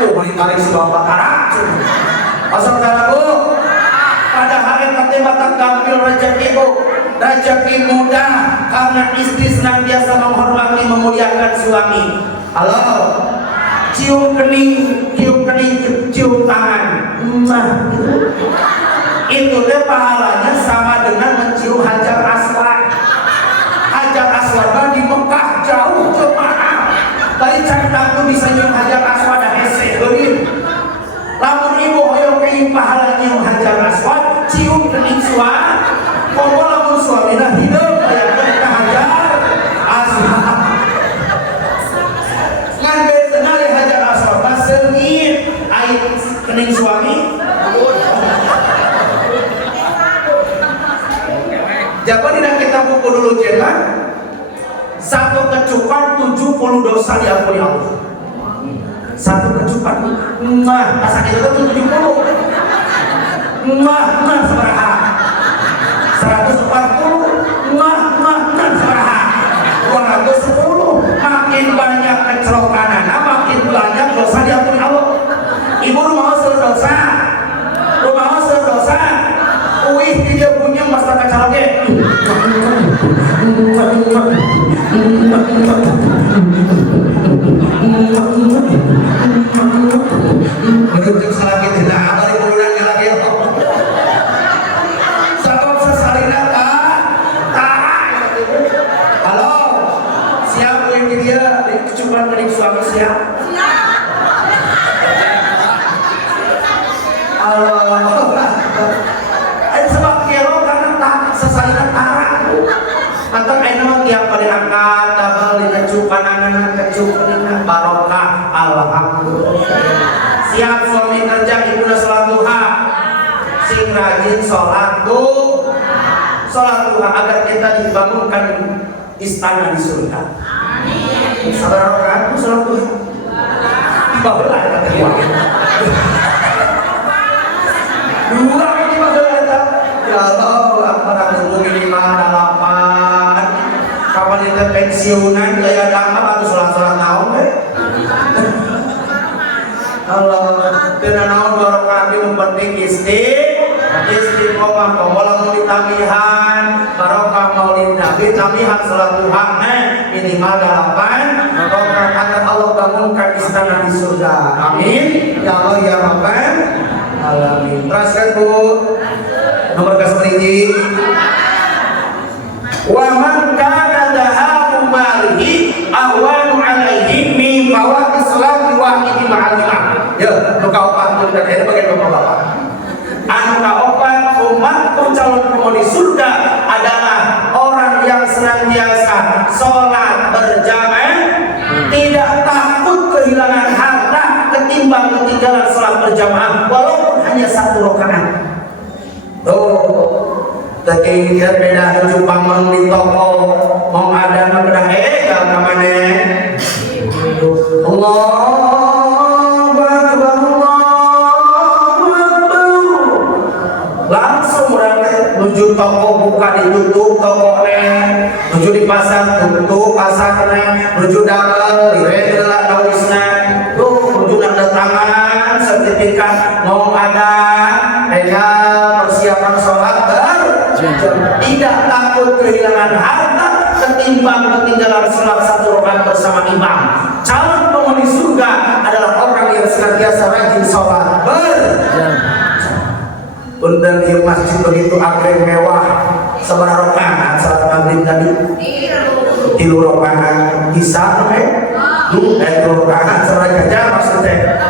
Balik tarik si bapak tarik. Osok tangan bu. Padahal yang mata gampil rezeki mudah karena istri senantiasa menghormati memuliakan suami. Halo, cium kening, cium tangan. Itu deh pahalanya sama dengan mencium hajar aswad. Hajar aswad di Mekah jauh jemaah. Dari cerita tuh bisa nyium hajar aswad dan hese. Lamun ibu hoyong keing pahala nyium hajar aswad, cium kening suami, komo lamun suamina hidup kayak mereka hajar aswad. Ngan betenal hajar aswad, pasengit air kening suami. Jadi tidak kita buku dulu jengan, satu kecupan 70 dosa diampuni Allah. Satu kecupan, pasang itu 70, seberaha, 140, seberaha, 210, makin banyak kecerokanan, makin banyak dosa diampuni Allah. Ibu rumah dosa, uih tidak punya masa keceroke. Betul salah kita lah, apa yang boleh lagi? Satu sesalina tak. Halo, siapa yang dia kecupan dari suami siap? Halo, ada sebab kilo karena tak sesalina tak. Atau ayeuna tiap kali angkat double dikecupan anak kecupan barokah alhamdulillah. Siap suami kerja ibu sholat duha, sing rajin sholat duha agar kita dibangunkan istana di surga. Amin. Saudara kan sholat duha dibawa kata dia. Dua dibawa kata. Ya Allah, para guru minimal 8. Kapan kita pensiunan gaya damar atau sholat naon Allah, dengan naon barokah yang penting istiqomah lamun ditamihan barokah maulid nabi tamihan salat duha minimal 8 barokah agar Allah bangunkan istana di surga. Amin ya Allah ya Rabbal alamin. Teruskan Bu nomor ke-1 wa man kana dhahabu malihi ahwanu alaihi min fawaqi salati wahidi ma'alimah. Ya, nu kaopat mun teh bagian Bapak-bapak. Anu kaopat umat calon penghuni surga adalah orang yang senantiasa sholat berjamaah, tidak takut kehilangan harta ketimbang ketinggalan sholat berjamaah walaupun hanya 1 rakaat. Tadi beda Jepang di toko mau ada bedah gak kamane Allahu Akbar, Allahu Akbar, langsung menuju toko buka ditutup toko menuju di pasar tutup pasar menuju dagang direla dawisna menuju tangan sertifikat mau ada persiapan sholat tidak takut kehilangan harta ketimbang ketinggalan sholat 1 rakaat bersama imam. Calon penghuni surga adalah orang yang senantiasa rajin sholat berjamaah. Di masjid begitu agreng mewah, seberapa rakaat sholat maghrib tadi? 3 rakaat. Isya 2 rakaat. Seberapa jajar maksudnya?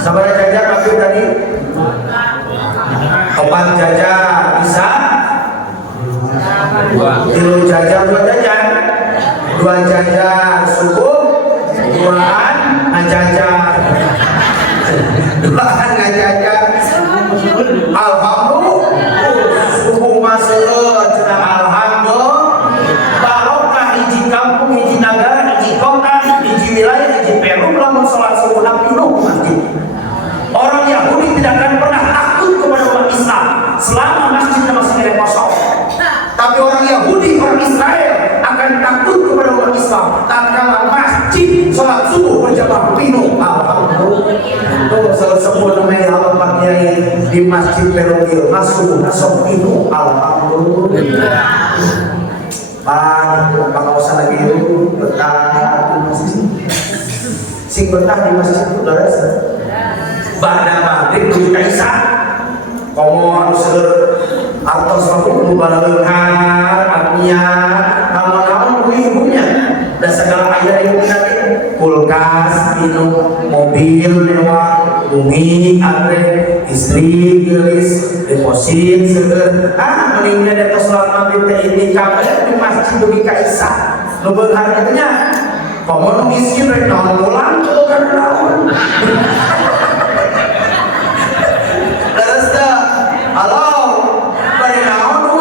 Seberapa jajar maghrib tadi? 4 jajar. Isya 3 jajar, 2 jajar. 2 jajar. Subuh 2-an ngajajar. 2-an ngajajar. Alhamdulillah subuh masuk cenah alhamdulillah barokah hiji kampung, hiji negara, hiji kota, hiji wilayah, hiji Peru lamun salat subuh penuh masjid. Orang Yahudi tidak akan pernah takut kepada umat Islam selama masjidnya masih kosong. Tapi orang Yahudi, orang Israel akan takut kepada umat Islam tatkala masjid salat subuh berjamaah penuh. Alhamdulillah. Tuh sepuh namanya Pak Kiai di masjid Perugil masuk penuh. Alhamdulillah. Pak usah lagi betah di masjid. Sing betah di masjid itu darah. Ba'da maghrib tujuh kaisa komo seueur artos aku balabeunghar artinya naon-naon ibunya dan segala aya di tadi kulkas, minum, mobil mewah, bumi, agreng, istri, gelis, deposit seueur meninggal dari sholat maghrib teh itikaf di masjid dugi kaisa nu beunghar kitu nya komo nu miskin rek naon mulang kan naon. Halo, pada naon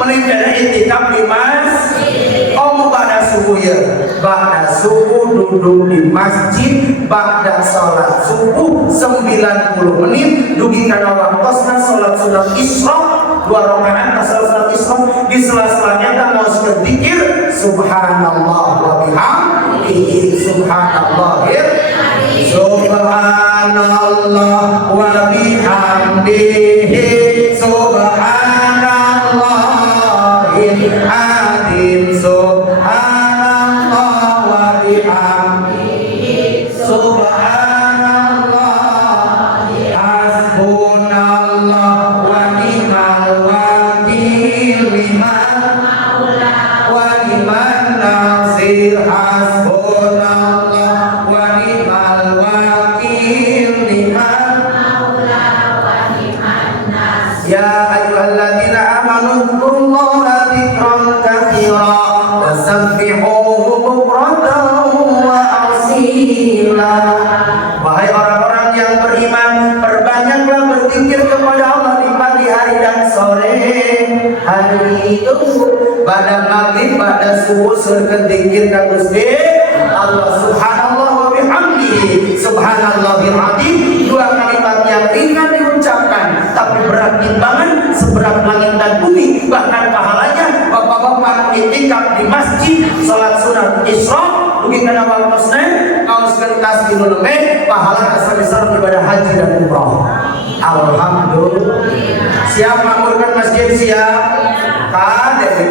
meninggal itikaf di masjid. Pada subuh ya, pada subuh duduk di masjid, pada sholat subuh 90 menit, dugi kana waktosna sholat sunat Isra 2 rakaat sholat Isra di sela-selanya kita mau zikir subhanallah wa bihamdihi subhanallah subhanallah wa bihamdihi subhanallahil azim subhanallah wa bihamdihi subhanallah hasbunallah wa ni'mal wakil liman wa liman nasir hasbunallah wa ni'mal wakil liman ya ayyuhalladzina amanu dzkurullaha dzikran katsira wasabbihuhu bukratan wa asila. Wahai orang-orang yang beriman, perbanyaklah berzikir kepada Allah di pagi hari dan sore hari itu. Pada maghrib, pada subuh seueur zikir ka Gusti Allah subhanallah wa bihamdihi subhanallahil azim. 2 kalimat yang ringan diucapkan tapi berat timbangan seberat langit dan bumi. Bahkan pahalanya bapak-bapak itikaf di masjid salat sunat Isra dugi kana waktosna kaos kertas di leume pahala besar ibadah haji dan umrah. Alhamdulillah. Siap makmurkan masjid siap. Kade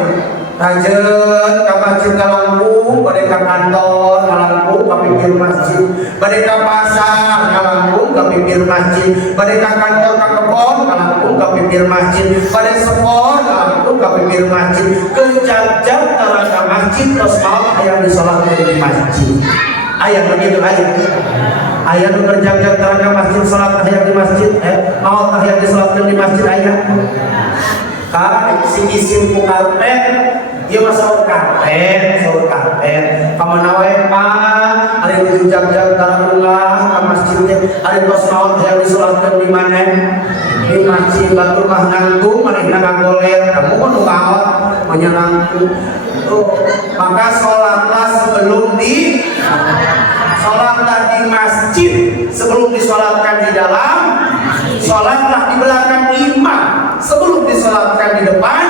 Lanjut ke masjid ke Lampung, bade ke kantor ke Lampung, ke pinggir masjid, bade ke pasar ke Lampung, ke pinggir masjid, bade ke kantor ke kebon ke Lampung, ke pinggir masjid, bade sepor ke Lampung, ke pinggir masjid, ke jam-jam ke masjid, terus mau ayam disolatkan di masjid. Ayat begitu ayat. Ayat berjam-jam ke masjid, sholat ayat di masjid, mau ayat disolatkan di masjid ayat. Kak, si isim karpet Ieu mah saur karpet. Pamana we Pak, ari dijag-jag tarungan ka masjid teh, ari tos naon hayang disolatkeun di mana? Di masjid batur mah nanggung manehna ngagoler, kamu mah nu maot menyenangkan. Maka sholatlah sebelum sholatlah di masjid sebelum disolatkan di dalam, sholatlah di belakang imam sebelum disolatkan di depan.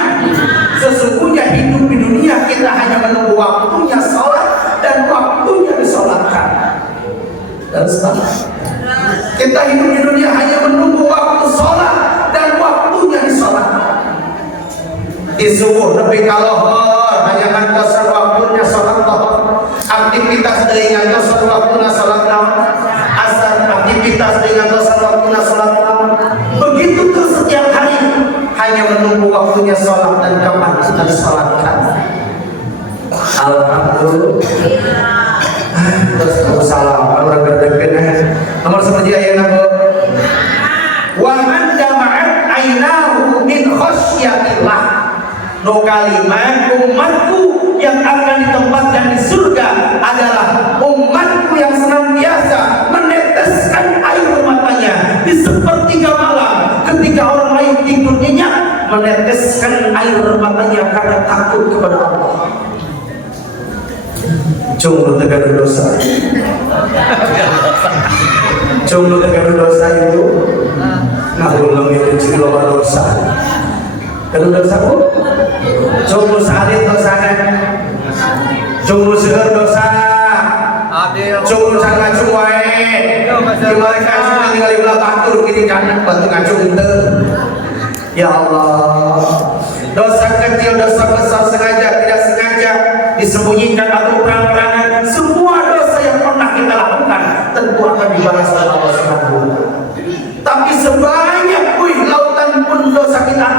Sesungguhnya hidup di dunia kita hanya menunggu waktunya sholat dan waktunya disolatkan. Dan kita hidup di dunia hanya menunggu waktu sholat dan waktunya disolatkan. Di subuh lebih kalohor hanya ngantosan waktunya sholat lohor. Aktivitas dari ngantosan waktunya sholat lohor. Asar aktivitas dari ngantosan waktunya sholat lohor. Begitu terus setiap hari hanya menunggu waktunya sholat dan kapan kita disolatkan. Alhamdulillah. Terus kamu salah orang gerdegen. Nomor seperti ayat nabi. Wa man jama'at ainahu min khasyatillah. No kalimat umatku yang akan ditempatkan di surga adalah umatku yang senantiasa meneteskan air matanya di sepertiga malam ketika orang lain tidur nyenyak, meneteskan air matanya karena takut kepada Allah. Jomblo tegar dosa. Jomblo tegar dosa itu ngahulang itu ciloba dosa. Kalau dosa bu, jomblo salit dosa kan, jomblo seger dosa, jomblo sangat cuai, mereka sudah tinggal di belakang tur kiri kanan batu ngacung itu. Ya Allah, dosa kecil, dosa besar, sengaja tidak sengaja, disembunyikan atau perang-perangan, semua dosa yang pernah kita lakukan tentu akan dibalas oleh Allah Subhanahu wa Ta'ala. Tapi sebanyak lautan pun dosa kita,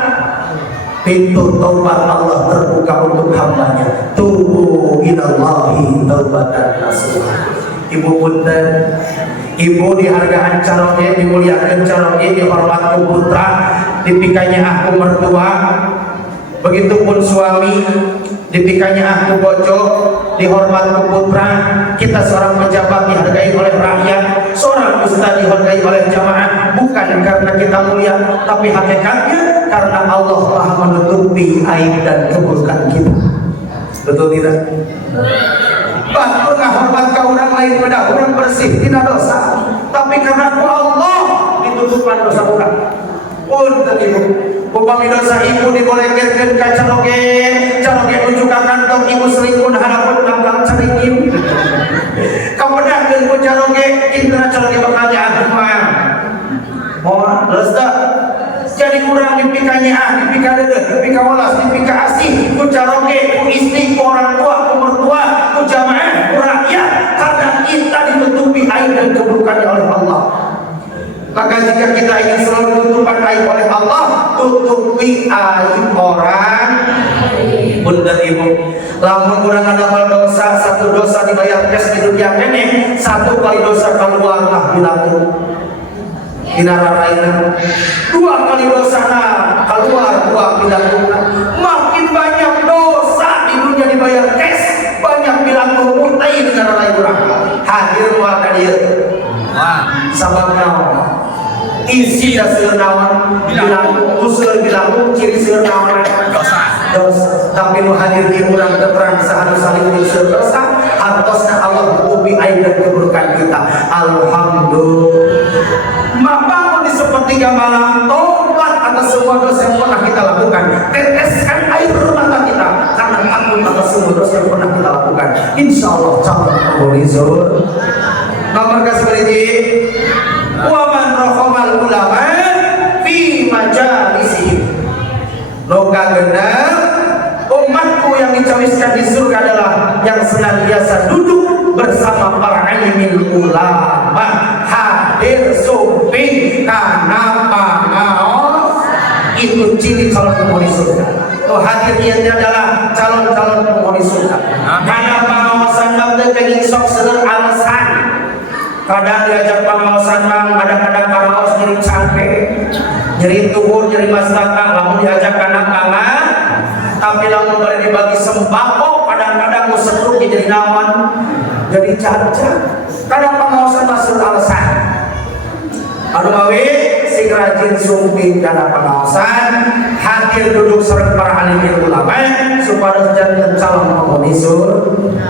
pintu taubat Allah terbuka untuk hambanya. Tubu ilallahi taubatan nasuha. Ibu punten, ibu dihargaan caroge, dimuliakan caroge, dihormat ku putra, dipikanya aku mertua. Begitupun suami, dipikanya aku bojo, dihormat ku putra. Kita seorang pejabat dihargai oleh rakyat, seorang ustaz dihargai oleh jamaah, bukan karena kita mulia, tapi hakikatnya karena Allah Maha menutupi aib dan keburukan kita. Betul tidak? Bahkan hormat ke orang lain pada orang bersih tidak dosa, tapi karena Allah ditutupkan dosa orang. Punten ibu, upami dosa ibu dibolehkan ka caroge menuju ka kantong ibu selingkuh harapan tambang caringin. Kapedahkeun ku caroge, intina caroge bakal nyaah. Moal lesta jadi kurang dipikanya dipika dedeh, dipika walas, dipika asih, ku caroge, ku istri, ku orang tua, ku mertua, ku jamaah, ku rakyat, karena kita ditutupi aib dan keburukan oleh Allah. Maka jika kita ingin selalu ditutupan aib oleh Allah, tutupi aib orang. Punten ibu, lamun kurang ada dosa, satu dosa dibayar cash di dunia kene, satu kali dosa keluar lah bilaku. Dinararaina, dua kali dosa keluar dua bilaku. Makin banyak dosa di dunia dibayar cash, banyak bilang mutai dinararai kurang. Hadir mual kadir. Sabab naon? Isi dan seunawan bilang usul bilang ciri seunawan dosa. Tapi nu hadir di urang terang sahanu saling usul dosa, hartosna Allah tutupi aib dan keburukan kita. Alhamdulillah. Bangun di sepertiga malam, tobat atas semua dosa yang pernah kita lakukan. Teteskan air mata kita karena takut atas semua dosa yang pernah kita lakukan. Insya Allah calon horizon. Nomor ke-11, wa man rahamal ulama fi majalisihim. Loka genap umatku yang dicawiskan di surga adalah yang senantiasa duduk bersama para alimil ulama, hadir suping kana pangaos. Itu ciri calon penghuni surga. Hadir dia adalah calon-calon penghuni surga. Karena pangaosan teu kenging sok seueur alasan. Kadang diajak pangaosan mang, kadang-kadang pangaos nyeri capek, nyeri tuhur, nyeri mastaka. Lamun diajak kana tapi lamun bari dibagi sembako kadang-kadang setruk jadi naon jadi cacat. Kadang pengawasan masuk alasan anu mawi sing rajin sumping kana pengawasan hadir duduk sareng para alim ulama supaya janten calon penghuni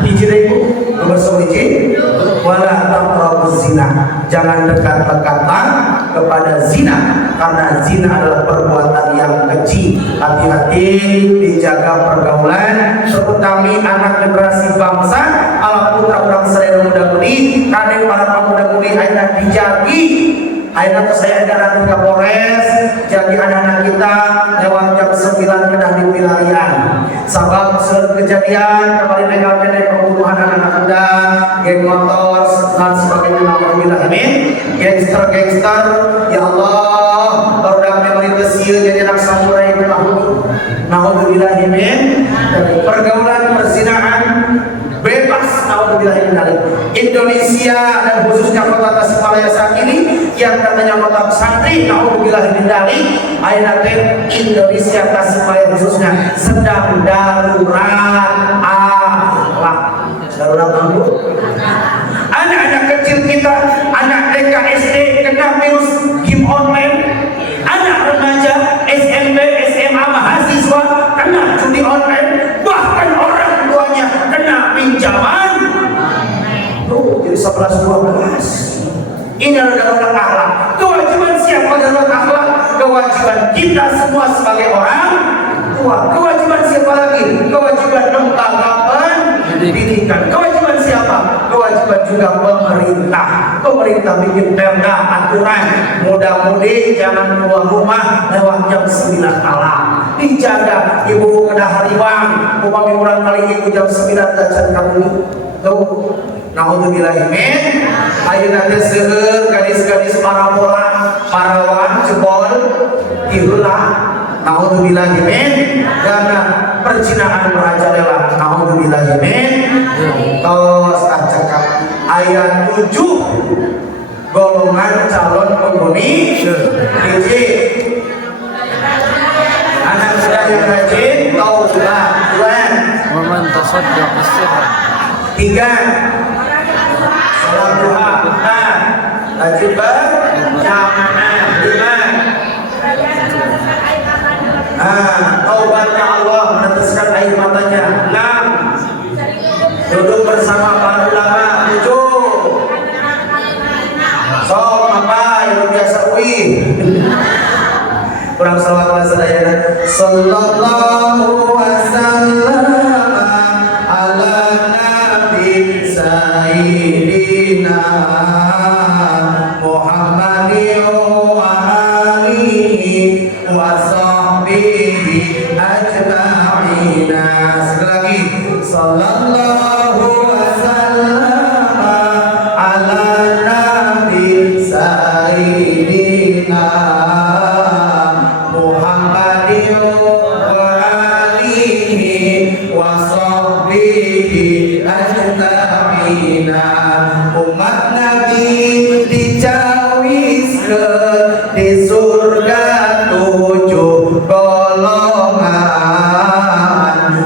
hiji ribu nomor 1 wala taqrabuz zina, jangan dekat-dekatlah kepada zina karena zina adalah perbuatan yang keji. Hati-hati dijaga pergaulan terutama anak generasi bangsa ala putra urang sadaya muda-mudi kade para pemuda-mudi ayeuna dijagi. Ayeuna saya edaran ke Polres jadi anak-anak kita lewat jam 9 kedah di wilayah sabab kejadian kemarin legal kene pembunuhan anak-anak muda, geng motor dan sebagainya. Alhamdulillah ini gangster ya Allah baru memang itu sieun jadi anak samurai itu naudzubillah ini pergaulan perzinahan bebas. Naudzubillah ini Indonesia dan khususnya kota Tasikmalaya saat ini yang katanya kota pesantren, naudzubillah min dzalik, ayeuna teh Indonesia Tasikmalaya khususnya sedang darurat akhlak. Darurat apa? Anak-anak kecil kita, anak TK SD kena virus game online, anak remaja SMP SMA mahasiswa kena judi online, bahkan orang tuanya kena pinjaman. Tuh jadi 11-12. Ini adalah darurat akhlak. Kewajiban siapa darurat akhlak? Kewajiban kita semua sebagai orang tua. Kewajiban siapa lagi? Kewajiban lembaga pendidikan. Kewajiban siapa? Kewajiban juga pemerintah. Pemerintah bikin perda aturan muda-mudi jangan keluar rumah lewat jam 9 malam. Dijaga ibu kedah hariwang upami urang kali ibu jam 9 tacan kamu. Tuh naudzubillah min ayeuna teh seueur gadis-gadis parabola parawan jebol diheula naudzubillah min karena perzinaan merajalela naudzubillah min. Tos cakap ayat 7 golongan calon penghuni hiji anak muda yang rajin taubat, dua waman tasaddaqa sirran, 3 salat duha, 4 rajin berjamaah, 5 taubatnya Allah meneteskan air matanya, 6 duduk bersama para ulama, 7 sok apa yang biasa kurang salawat ala sadayana sallallahu wasallam ala nabi sayyidina Muhammadin wa alihi wa sahbihi ajma'ina. Sekali lagi sallallahu wasallam ala nabi sayyidina Muhammadin wa alihi wa sahbihi ajma'ina. Umat Nabi dicawiskeun di surga 7 golongan,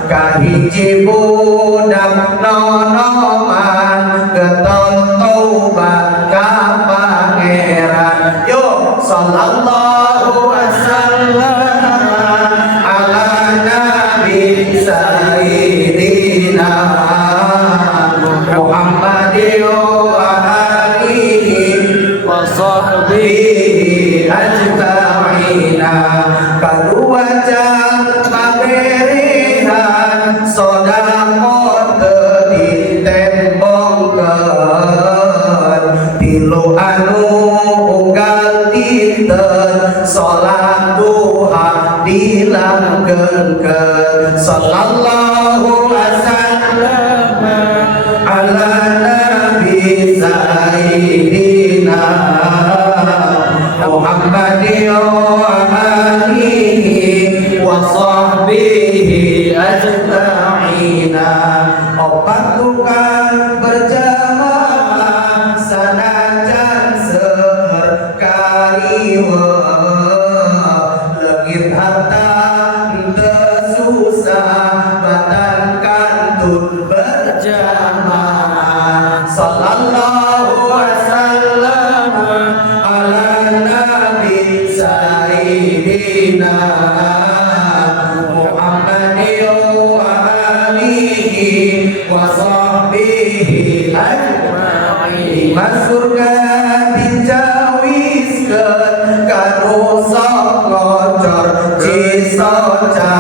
kahiji budak nonoman geton taubat ka pangeran. Yo sallallahu wasallam ala nabi sayyidina Muhammadin wa alihi wa sahbihi ajma'ina. Kadua jang paberihan sodakot ditembongkeun, tilu anu unggal dinten salat duha dilanggeunkeun. Sallallahu wasallam ala nabi sayyidina Muhammadin wa alihi wa sahbihi ajma'ina. Opat tukang berjamaah sanajan seueur kaliweuh, leungit harta teu susah sholatun berjamaah. Sallallahu wasallam ala nabi sayyidina Muhammadin wa alihi wa sahbihi ajma'in. Masurga dijawiskeun kanu sok ngocor cisoca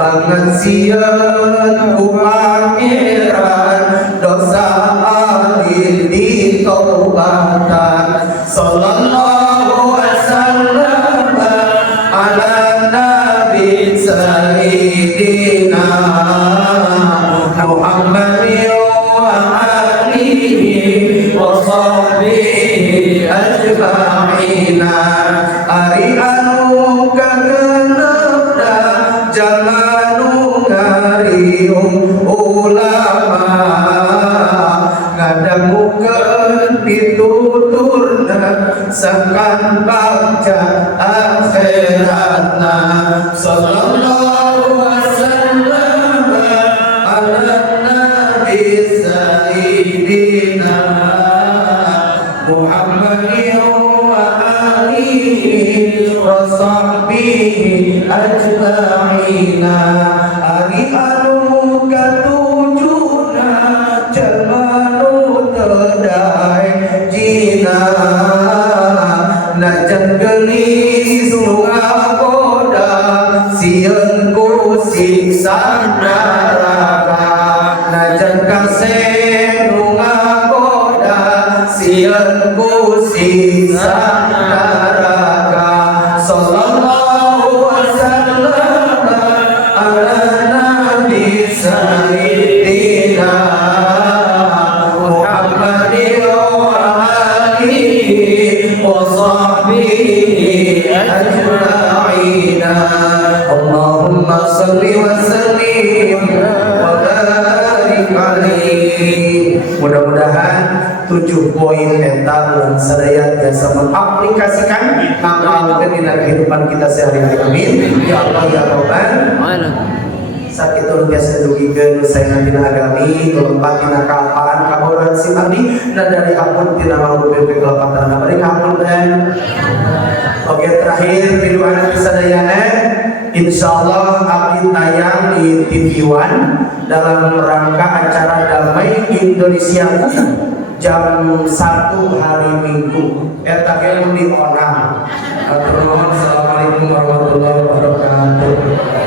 banget sieun ku pangeran dosa alil ditoobatan. Sallallahu wasallam ala nabi sayyidina Muhammadin wa alihi wa sahbihi ajma'ina. Ari anu kagenepna jamanu ngariung ulama ngadamukeun pituturna sakan bagja akhiratna. Sallallahu wasallam ala nabi sayyidina Muhammadin wa alihi wa sahbihi ajma'ina. Ari anu katujuna jalmanu tedai jina najan gelis nu ngagoda sieun ku siksa neraka. Najan kasih nu ngagoda sieun ku siksa neraka. Sallallahu wasallam ala nabi sayyidina Muhammadin wa alihi wa sahbihi ajma'ina. Allahumma salli wa sallim wa barik alaihi. Mudah-mudahan 7 poin eta dan sadaya biasa mengaplikasikan ngamalkeun dina kehidupan kita sehari-hari. Amin ya Allah ya Rabbal sakit itu biasa dugikeun saena tina agami kelempat tina kaapaan kaboran si abdi dan dari ampun tina malu bebe kelepatan bari ampun dan oke terakhir video anak sadayana insyaallah abdi tayang di TV One dalam rangka acara Damai Indonesia jam 1 hari Minggu eta ge di Onam. Assalamualaikum warahmatullahi wabarakatuh.